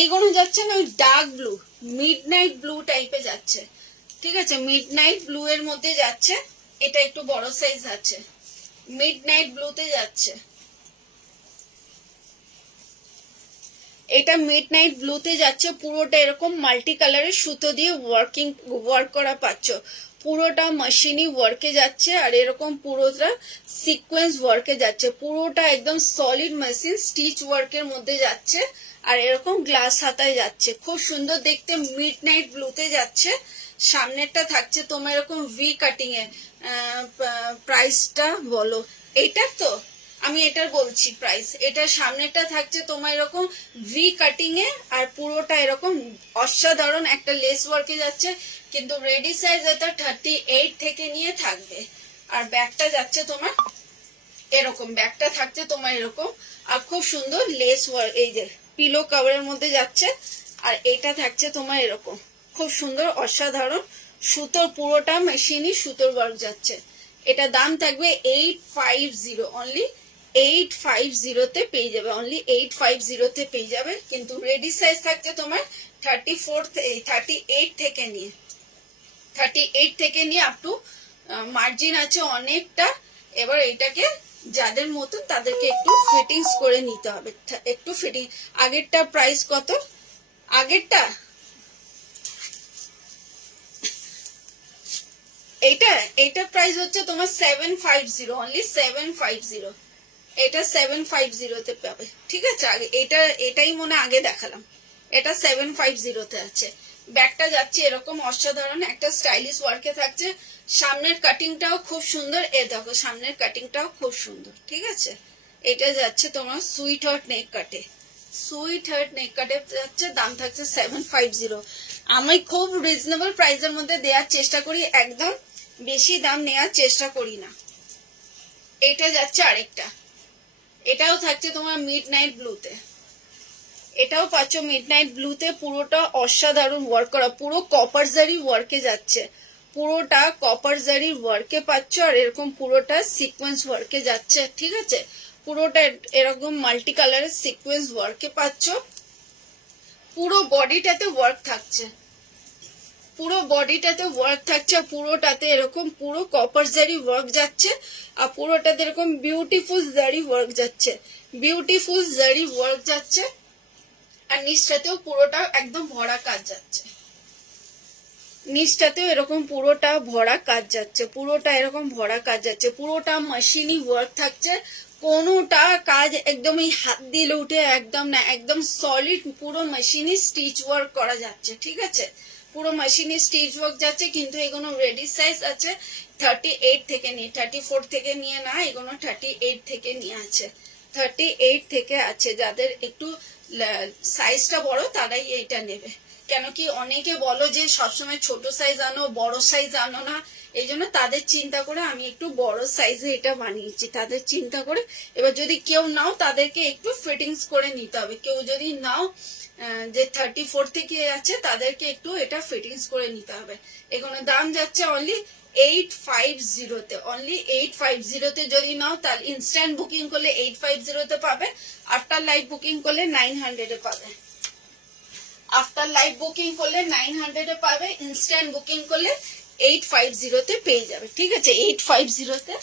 এইগুলো যাচ্ছে না ওই dark blue, mid night blue টাইপে যাচ্ছে। ঠিক আছে, মিড নাইট ব্লু এর মধ্যে যাচ্ছে, এটা একটু বড় সাইজ আছে, মিড নাইট ব্লুতে যাচ্ছে, এটা মিড নাইট ব্লুতে যাচ্ছে, পুরোটা এরকম মাল্টি কালারের সুতো দিয়ে ওয়ার্ক করা পাচ্ছ, পুরোটা মেশিনই ওয়ার্কে যাচ্ছে, আর এরকম পুরোটা সিকোয়েন্স ওয়ার্কে যাচ্ছে, পুরোটা একদম সলিড মেশিন স্টিচ ওয়ার্কের মধ্যে যাচ্ছে, আর এরকম গ্লাস হাতায় যাচ্ছে, খুব সুন্দর দেখতে, মিড নাইট ব্লুতে যাচ্ছে। সামনেরটা থাকছে তোমার এরকম ভি কাটিং এ, প্রাইসটা বলো এইটার, তো আমি এটার বলছি প্রাইস। এটার সামনেটা থাকছে তোমার এরকম ভি কাটিং এ, আর পুরোটা এরকম অসাধারণ একটা লেস ওয়ার্কে যাচ্ছে, কিন্তু রেডি সাইজ এটা 38 থেকে নিয়ে থাকবে। আর ব্যাগটা যাচ্ছে তোমার এরকম, ব্যাগটা থাকছে তোমার এরকম, আর খুব সুন্দর লেস ওয়ার্ক, এই যে পিলো কভারের মধ্যে যাচ্ছে, আর এটা থাকছে তোমার এরকম খুব সুন্দর অসাধারণ সুতোর, পুরোটা মেশিনই সুতোর ওয়ার্ক যাচ্ছে। এটা দাম থাকবে 850, অনলি 850তে পেয়ে যাবে, অনলি 850তে পেয়ে যাবে। কিন্তু রেডি সাইজ থাকছে তোমার 38 থেকে নিয়ে, 38 থেকে নিয়ে আপ টু মার্জিন আছে অনেকটা। এবার এটাকে যাদের মতন তাদেরকে একটু ফিটিংস করে নিতে হবে, একটু ফিটিং। আগেরটা প্রাইস কত? আগেরটা এইটার প্রাইস হচ্ছে তোমার 750, অনলি 750, এটা 750তে পাবে। ঠিক আছে, আগে এটাই মনে আগে দেখালাম, এটা 750তে আছে। ব্যাগটা যাচ্ছে এরকম অসাধারণ একটা স্টাইলিশ ওয়ার্কে থাকছে, সামনের কাটিংটাও খুব সুন্দর, এ দেখো সামনের কাটিংটাও খুব সুন্দর। ঠিক আছে, এটা যাচ্ছে তোমার সুইট হার্ট নেক কাটে, সুইট হার্ট নেক কাটে যাচ্ছে, দাম থাকছে 750। আমি খুব রিজনেবল প্রাইসের মধ্যে দেওয়ার চেষ্টা করি, একদম বেশি দাম নেওয়ার চেষ্টা করি না। এটা যাচ্ছে আরেকটা, এটাও থাকছে তোমার মিড নাইট ব্লুতে, এটাও পাচ্ছ মিড নাইট ব্লুতে, পুরোটা অসাধারণ ওয়ার্ক করা, পুরো কপার জারি ওয়ার্কে যাচ্ছে, পুরোটা কপার জারি ওয়ার্কে পাচ্ছ, আর এরকম পুরোটা সিকোয়েন্স ওয়ার্কে যাচ্ছে, ঠিক আছে। পুরোটা এরকম মাল্টি কালারের সিকোয়েন্স ওয়ার্কে পাচ্ছ। পুরো বডিটাতে ওয়ার্ক থাকছে, পুরো বডিটাতে ওয়ার্ক থাকছে, আর পুরোটাতে এরকম পুরো কপার জারি ওয়ার্ক যাচ্ছে, আর পুরোটাতে এরকম বিউটিফুল জারি ওয়ার্ক যাচ্ছে, বিউটিফুল জারি ওয়ার্ক যাচ্ছে। আর নিচটাতেও পুরোটা একদম ভরা কাজ যাচ্ছে, নিচটাতেও এরকম পুরোটা ভরা কাজ যাচ্ছে, পুরোটা এরকম ভরা কাজ যাচ্ছে, পুরোটা মেশিনই ওয়ার্ক থাকছে। কোনোটা কাজ একদমই হাত দিলে উঠে একদম না, একদম সলিড পুরো মেশিনই স্টিচ ওয়ার্ক করা যাচ্ছে, ঠিক আছে। পুরো মেশিনে স্টিচ ওয়ার্ক যাচ্ছে। কিন্তু এগুলো রেডি সাইজ আছে 38 থেকে নিয়ে, 34 থেকে নিয়ে না, এগুলো 38 থেকে নিয়ে আছে, 38 থেকে আছে। যাদের একটু সাইজটা বড় তারাই এইটা নেবে। কেন কি অনেকে বলো যে সবসময় ছোট সাইজ আনো, বড় সাইজ আনো না, এই জন্য তাদের চিন্তা করে আমি একটু বড় সাইজে এটা বানিয়েছি, তাদের চিন্তা করে। এবার যদি কেউ নাও তাদেরকে একটু ফিটিংস করে নিতে হবে। কেউ যদি নাও যে 34 থেকে আছে তাদেরকে একটু এটা ফিটিংস করে নিতে হবে। এখানে দাম যাচ্ছে অনলি 850-তে, অনলি 850-তে যদি নাও তাহলে ইনস্ট্যান্ট বুকিং করলে 850-তে পাবে, আফটার লাইভ বুকিং করলে 900-এ পাবে, আফটার লাইভ বুকিং করলে 900-এ পাবে, ইনস্ট্যান্ট বুকিং করলে 850-তে পেয়ে যাবে, ঠিক আছে। 850-তে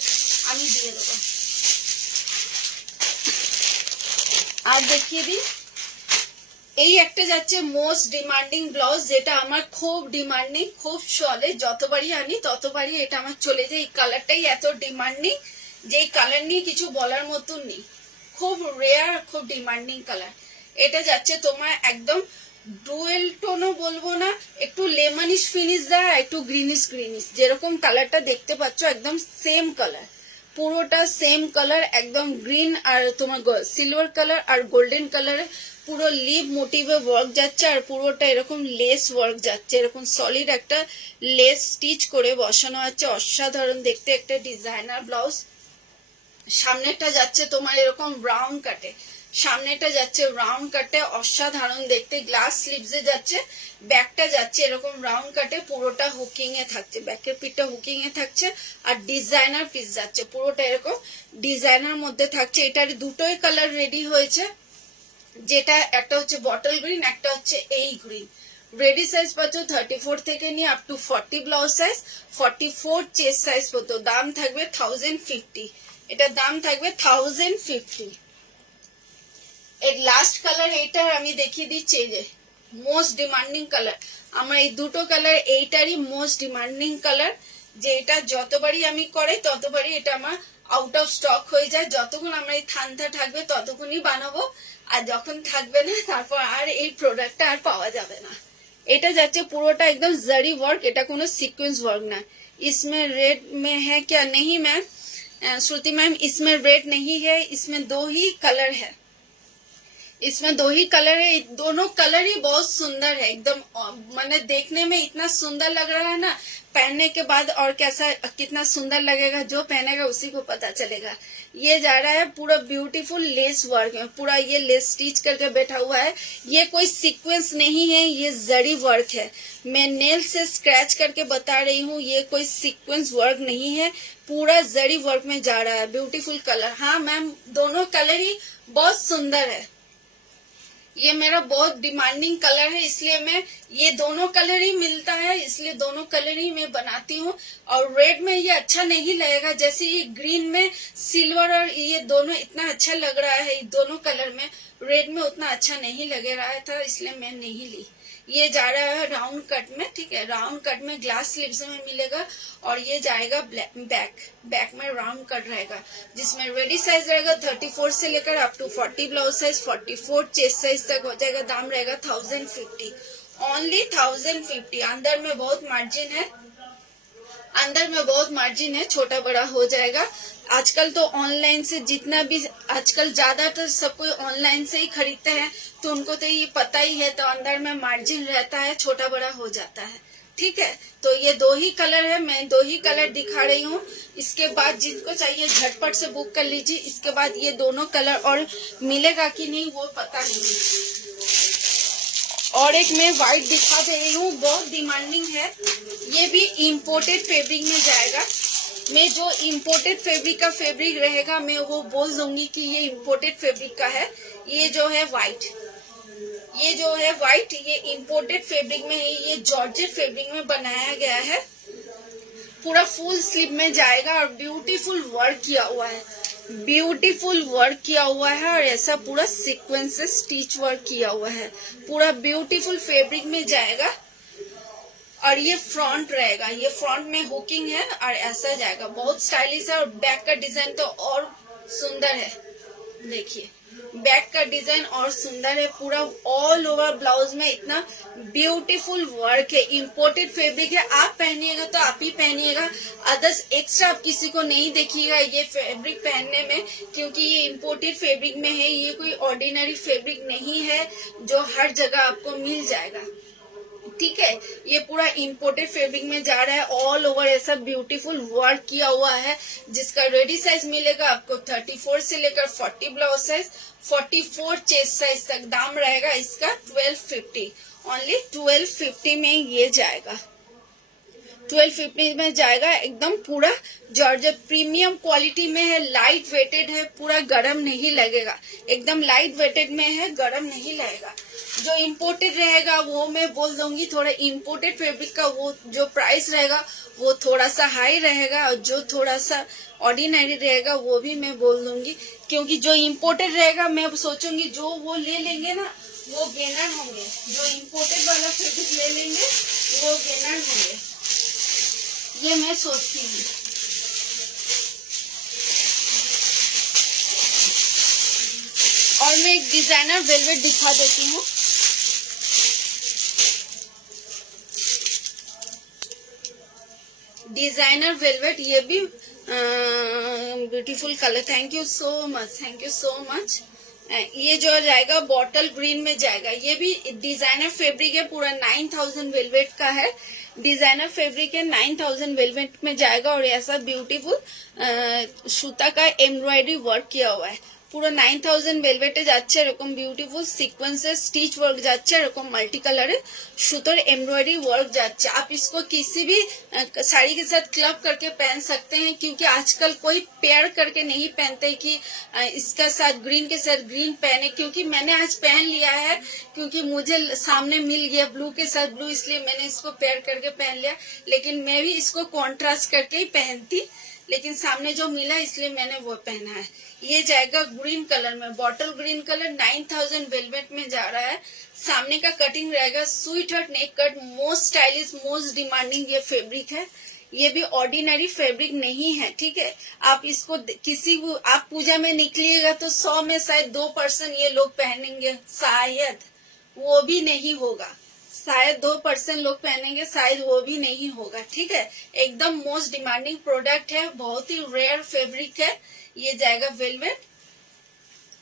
আমি দিয়ে দেবো। আর দেখিয়ে দিই, এই একটা যাচ্ছে মোস্ট ডিমান্ডিং ব্লাউজ, যেটা আমার খুব ডিমান্ডিং, খুব চলে, যতবারই আনি ততবারই এটা আমার চলে যায়। এই কালারটাই এত ডিমান্ডিং যে এই কালার নিয়ে কিছু বলার মতন নেই, খুব রেয়ার, খুব ডিমান্ডিং কালার। এটা যাচ্ছে তোমার একদম ডুয়েল টোনও বলবো না, একটু লেমনিশ ফিনিশ দেয়, একটু গ্রিনিশ গ্রিনিশ, যেরকম কালারটা দেখতে পাচ্ছ একদম সেম কালার, পুরোটা সেম কালার, একদম গ্রিন আর তোমার সিলভার কালার আর গোল্ডেন কালারে পুরো লিভ মোটিভে ওয়ার্ক যাচ্ছে, আর পুরোটা এরকম লেস ওয়ার্ক যাচ্ছে, এরকম সলিড একটা লেস স্টিচ করে বসানো আছে, অসাধারণ দেখতে একটা ডিজাইনার ব্লাউজ। সামনেটা যাচ্ছে তোমার এরকম রাউন্ড কাটে, সামনেটা যাচ্ছে রাউন্ড কাটে, অসাধারণ দেখতে, গ্লাস স্লিভসে যাচ্ছে। ব্যাকটা যাচ্ছে এরকম রাউন্ড কাটে, পুরোটা হুকিং এ থাকছে, ব্যাকের পিঠটা হুকিং এ থাকছে, আর ডিজাইনার পিস যাচ্ছে, পুরোটা এরকম ডিজাইনার মধ্যে থাকছে। এটার দুটোই কালার রেডি হয়েছে, যেটা একটা হচ্ছে বটল গ্রিন, একটা হচ্ছে এই গ্রিন। রেডি সাইজ পাচ্ছ 34 থেকে নিয়ে up to 40 blouse size, 44 chest size পর্যন্ত। দাম থাকবে 1050, এটার দাম থাকবে 1050। এর লাস্ট কালার এইটার আমি দেখিয়ে দিচ্ছি, এই যে মোস্ট ডিমান্ডিং কালার, আমার এই দুটো কালার এইটারই মোস্ট ডিমান্ডিং কালার, যে এটা যতবারই আমি করাই ততবারই এটা আমার আউট অফ স্টক হয়ে যায়। যতক্ষণ আমার এই থানটা থাকবে ততক্ষণই বানাবো, আর যখন থাকবে না তারপর আর এই প্রোডাক্টটা আর পাওয়া যাবে না। এটা যাচ্ছে পুরোটা একদম জারি ওয়ার্ক, এটা কোনো সিকোয়েন্স ওয়ার্ক না। इसमें रेड में है क्या? नहीं मैम, श्रुति मैम इसमें रेड नहीं है, इसमें दो ही कलर है, इसमें दो ही कलर है। दोनों कलर ही बहुत सुंदर है, एकदम मैंने देखने में इतना सुंदर लग रहा है ना, पहनने के बाद और कैसा कितना सुंदर लगेगा, जो पहनेगा उसी को पता चलेगा। ये जा रहा है पूरा ब्यूटीफुल लेस वर्क में, पूरा ये लेस स्टिच करके बैठा हुआ है। ये कोई सीक्वेंस नहीं है, ये जरी वर्क है। मैं नेल से स्क्रैच करके बता रही हूँ, ये कोई सीक्वेंस वर्क नहीं है, पूरा जरी वर्क में जा रहा है। ब्यूटीफुल कलर, हाँ मैम दोनों कलर ही बहुत सुंदर है। ये मेरा बहुत डिमांडिंग कलर है, इसलिए मैं ये दोनों कलर ही मिलता है, इसलिए दोनों कलर ही मैं बनाती हूँ। और रेड में ये अच्छा नहीं लगेगा, जैसे ये ग्रीन में सिल्वर और ये दोनों इतना अच्छा लग रहा है, दोनों कलर में रेड में उतना अच्छा नहीं लग रहा था, इसलिए मैं नहीं ली। ये जा रहा है राउंड कट में, ठीक है, राउंड कट में ग्लास स्लीव्स में मिलेगा, और ये जाएगा बैक में राउंड कट रहेगा, जिसमें रेडी साइज रहेगा 34 से लेकर up to 40 blouse size, 44 chest size तक हो जाएगा। दाम रहेगा 1050, ओनली 1050। अंदर में बहुत मार्जिन है, अंदर में बहुत मार्जिन है, छोटा बड़ा हो जाएगा। आजकल तो ऑनलाइन से जितना भी, आजकल ज्यादातर सब कोई ऑनलाइन से ही खरीदते हैं, तो उनको तो ये पता ही है, तो अंदर में मार्जिन रहता है, छोटा बड़ा हो जाता है, ठीक है। तो ये दो ही कलर है, मैं दो ही कलर दिखा रही हूँ। इसके बाद जिसको चाहिए झटपट से बुक कर लीजिए। इसके बाद ये दोनों कलर और मिलेगा कि नहीं वो पता नहीं। और एक मैं व्हाइट दिखा दे रही हूँ, बहुत डिमांडिंग है। ये भी इम्पोर्टेड फैब्रिक में जाएगा। मैं जो इम्पोर्टेड फैब्रिक का फैब्रिक रहेगा मैं वो बोल दूंगी कि ये इम्पोर्टेड फैब्रिक का है। ये जो है व्हाइट, ये जो है व्हाइट, ये इम्पोर्टेड फैब्रिक में है। ये जॉर्जेट फैब्रिक में बनाया गया है। पूरा फुल स्लीव में जाएगा और ब्यूटीफुल वर्क किया हुआ है, ब्यूटीफुल वर्क किया हुआ है। और ऐसा पूरा सीक्वेंस से स्टिच वर्क किया हुआ है। पूरा ब्यूटीफुल फैब्रिक में जाएगा। और ये फ्रंट रहेगा, ये फ्रंट में हुकिंग है और ऐसा जाएगा, बहुत स्टाइलिश है। और बैक का डिजाइन तो और सुंदर है। देखिए बैक का डिजाइन और सुंदर है। पूरा ऑल ओवर ब्लाउज में इतना ब्यूटीफुल वर्क है। इम्पोर्टेड फैब्रिक है। आप पहनिएगा तो आप ही पहनिएगा, अदर्स एक्स्ट्रा आप किसी को नहीं देखिएगा ये फैब्रिक पहनने में, क्योंकि ये इम्पोर्टेड फैब्रिक में है। ये कोई ऑर्डिनरी फैब्रिक नहीं है जो हर जगह आपको मिल जाएगा। ठीक है, ये पूरा इम्पोर्टेड फैब्रिक में जा रहा है। ऑल ओवर ऐसा ब्यूटीफुल वर्क किया हुआ है, जिसका रेडी साइज मिलेगा आपको 34 से लेकर 40 ब्लाउज साइज, 44 चेस्ट साइज तक। दाम रहेगा इसका 1250, ओनली 1250 में ये जाएगा। 1250 में जाएगा। एकदम पूरा जॉर्जेट प्रीमियम क्वालिटी में है, लाइट वेटेड है, पूरा गरम नहीं लगेगा। एकदम लाइट वेटेड में है, गरम नहीं लगेगा। जो इम्पोर्टेड रहेगा वो मैं बोल दूंगी, थोड़ा इम्पोर्टेड फैब्रिक का वो जो प्राइस रहेगा वो थोड़ा सा हाई रहेगा, और जो थोड़ा सा ऑर्डिनरी रहेगा वो भी मैं बोल दूंगी। क्योंकि जो इम्पोर्टेड रहेगा मैं सोचूंगी जो वो ले लेंगे ना वो गेनर होंगे, जो इम्पोर्टेड वाला फैब्रिक ले लेंगे वो गेनर होंगे, ये मैं सोचती हूँ। और मैं एक डिजाइनर वेलवेट दिखा देती हूँ। डिजाइनर वेलवेट, ये भी beautiful colour. Thank you so much, thank you so much. ये जो जाएगा बॉटल ग्रीन में जाएगा। ये भी डिजाइनर फैब्रिक है, पूरा 9000 वेलवेट का है। डिजाइनर फैब्रिक है, 9000 वेलवेट में जाएगा। और ऐसा ब्यूटीफुल सूता का एम्ब्रॉयडरी वर्क किया हुआ है। পুরো 9000 ভেলভেটে যাচ্ছে এরকম বিউটিফুল সিকোয়েন্সের स्टिच वर्क যাচ্ছে এরকম मल्टी कलर सूतर एम्ब्रॉयडरी वर्क जाচ্ছে। आप इसको किसी भी साड़ी के साथ क्लब करके पहन सकते हैं, क्योंकि आजकल कोई पेयर करके नहीं पहनते कि इसका साथ ग्रीन के साथ ग्रीन पहने। क्योंकि मैंने आज पहन लिया है, क्योंकि मुझे सामने मिल गया ब्लू के साथ ब्लू, इसलिए मैंने इसको पेयर करके पहन लिया। लेकिन मैं भी इसको कॉन्ट्रास्ट करके ही पहनती, लेकिन सामने जो मिला इसलिए मैंने वो पहना है। ये जाएगा ग्रीन कलर में, बॉटल ग्रीन कलर, 9000 वेलवेट में जा रहा है। सामने का कटिंग रहेगा sweetheart neck cut, most stylish most demanding ये फैब्रिक है। ये भी ऑर्डिनरी फैब्रिक नहीं है, ठीक है। आप इसको किसी को आप पूजा में निकलिएगा तो 100 में शायद 2% ये लोग पहनेंगे, शायद वो भी नहीं होगा। शायद 2% लोग पहनेंगे, शायद वो भी नहीं होगा, ठीक है। एकदम मोस्ट डिमांडिंग प्रोडक्ट है, बहुत ही रेयर फैब्रिक है। ये जाएगा वेलवेट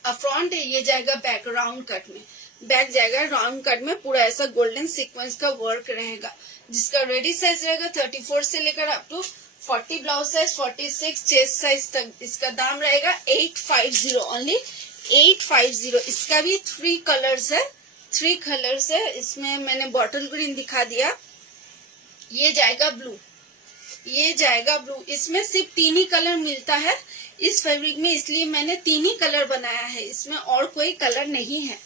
फ्रंट है, ये जाएगा बैक राउंड कट में। बैक जाएगा राउंड कट में, पूरा ऐसा गोल्डन सीक्वेंस का वर्क रहेगा, जिसका रेडी साइज रहेगा 34 से लेकर up to 40 blouse size, 46 chest size तक। इसका दाम रहेगा 850, ओनली 850। इसका भी 3 कलर्स है, 3 कलर्स है। इसमें मैंने बॉटल ग्रीन दिखा दिया। ये जाएगा ब्लू, ये जाएगा ब्लू। इसमें सिर्फ 3 ही कलर मिलता है इस फैब्रिक में, इसलिए मैंने 3 ही कलर बनाया है। इसमें और कोई कलर नहीं है।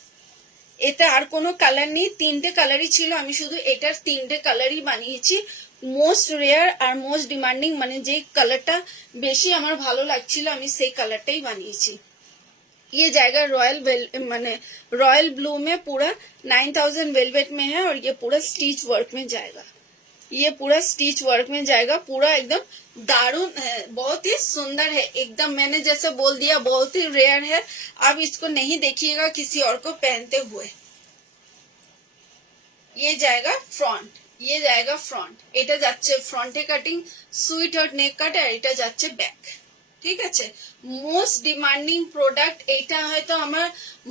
এতে আর কোনো কালার নেই, 3টে কালারই ছিল, আমি শুধু এটার 3টে কালারই বানিয়েছি। মোস্ট রেয়ার আর মোস্ট ডিমান্ডিং, মানে যে কালারটা বেশি আমার ভালো লাগছিল আমি সেই কালারটাই বানিয়েছি। ये जाएगा रॉयल माने रॉयल ब्लू में, पूरा 9000 वेलवेट में है। और ये पूरा स्टिच वर्क में जाएगा, ये पूरा स्टिच वर्क में जाएगा। पूरा एकदम दारुण है, बहुत ही सुंदर है एकदम। मैंने जैसे बोल दिया बहुत ही रेयर है, आप इसको नहीं देखिएगा किसी और को पहनते हुए। ये जाएगा फ्रंट, ये जाएगा फ्रंट। এটা যাচ্ছে ফ্রন্টে কাটিং সুইট হট নেক কাট, আর এটা যাচ্ছে ব্যাক, ঠিক আছে। মোস্ট ডিমান্ডিং প্রোডাক্ট এইটা, হয়তো আমার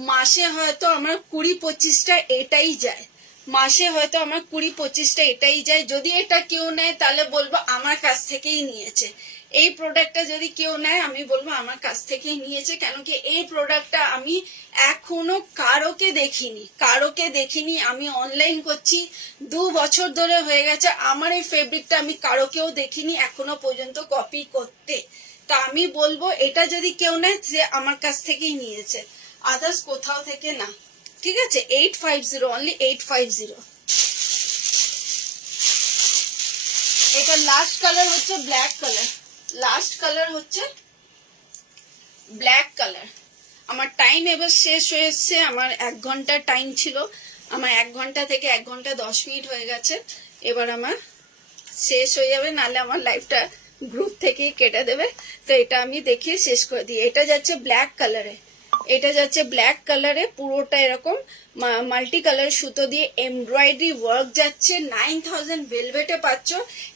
মাসে হয়তো আমার 20-25টা এটাই যায়। মাসে হয়তো আমার 20-25টা এটাই যায়। যদি এটা কেউ নেয় তাহলে বলবো আমার কাছ থেকেই নিয়েছে। এই প্রোডাক্টটা যদি কেউ নেয় আমি বলবো আমার কাছ থেকেই নিয়েছে, কেন কি এই প্রোডাক্টটা আমি এখনো কারোকে দেখিনি। আমি অনলাইন করছি 2 বছর ধরে হয়ে গেছে, আমার এই ফেব্রিকটা আমি কারোকেও দেখিনি এখনো পর্যন্ত কপি করতে। তা আমি বলবো এটা যদি কেউ নেয় সে আমার কাছ থেকেই নিয়েছে, আদার্স কোথাও থেকে না। ঠিক আছে, 850, অনলি 850। এটা লাস্ট কালার হচ্ছে ব্ল্যাক কালার, ব্ল্যাক কালার। আমার টাইম এবার শেষ হয়ে এসছে, আমার 1 ঘন্টা টাইম ছিল, আমার 1 ঘন্টা থেকে 1 ঘন্টা 10 মিনিট হয়ে গেছে। এবার আমার শেষ হয়ে যাবে, নাহলে আমার লাইফটা গ্রুপ থেকেই কেটে দেবে। তো এটা আমি দেখিয়ে শেষ করে দিই। এটা যাচ্ছে ব্ল্যাক কালারে, পুরোটা এরকম মাল্টি কালার সুতো দিয়ে এমব্রয়ডারি ওয়ার্ক যাচ্ছে। 9000 ভেলভেটে পাচ্ছ,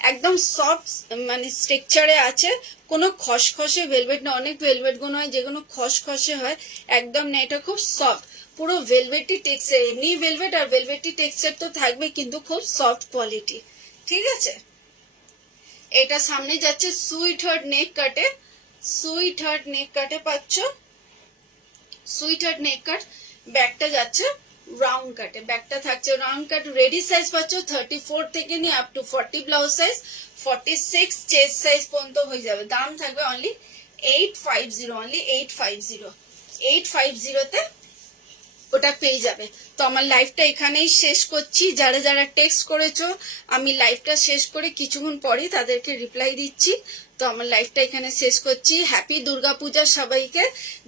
একদম সফট মানে স্ট্রাকচারে আছে, কোনো খসখসে ভেলভেট না। অনেক ভেলভেট গুলো হয় যেগুলো খসখসে হয়, একদম না, এটা খুব সফট, পুরো ভেলভেটি টেক্সচার। এমনি ভেলভেট আর ভেলভেটি টেক্সচার তো থাকবে, কিন্তু খুব সফট কোয়ালিটি। ঠিক আছে, এটা সামনে যাচ্ছে সুইট হার্ট নেক কাটে পাচ্ছ, সুইট হার্ট নেক কাট। ব্যাকটা যাচ্ছে রাউন্ড কাটে, ব্যাকটা থাকছে রাউন্ড কাট। রেডি সাইজ পাচ্ছ 34 থেকে নিয়ে up to 40 blouse size, 46 chest size পর্যন্ত হয়ে যাবে। দাম থাকবে অনলি 850, অনলি 850তে ওটা পেয়ে যাবে। তো আমার লাইফটা এখানেই শেষ করছি। যারা যারা টেক্সট করেছো আমি লাইফটা শেষ করে কিছুক্ষণ পরেই তাদেরকে রিপ্লাই দিচ্ছি। তো আমার লাইফটা এখানে শেষ করছি। হ্যাপি দুর্গাপূজা সবাইকে।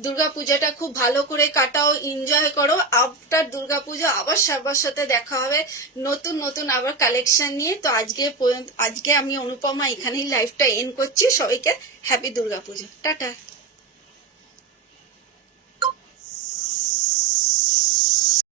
দুর্গাপূজাটা খুব ভালো করে কাটাও, এনজয় করো। আফটার দুর্গাপূজা আবার সবার সাথে দেখা হবে নতুন আবার কালেকশন নিয়ে। তো আজকে আমি অনুপমা এখানেই লাইফটা এন্ড করছি। সবাইকে হ্যাপি দুর্গাপূজা, টাটা।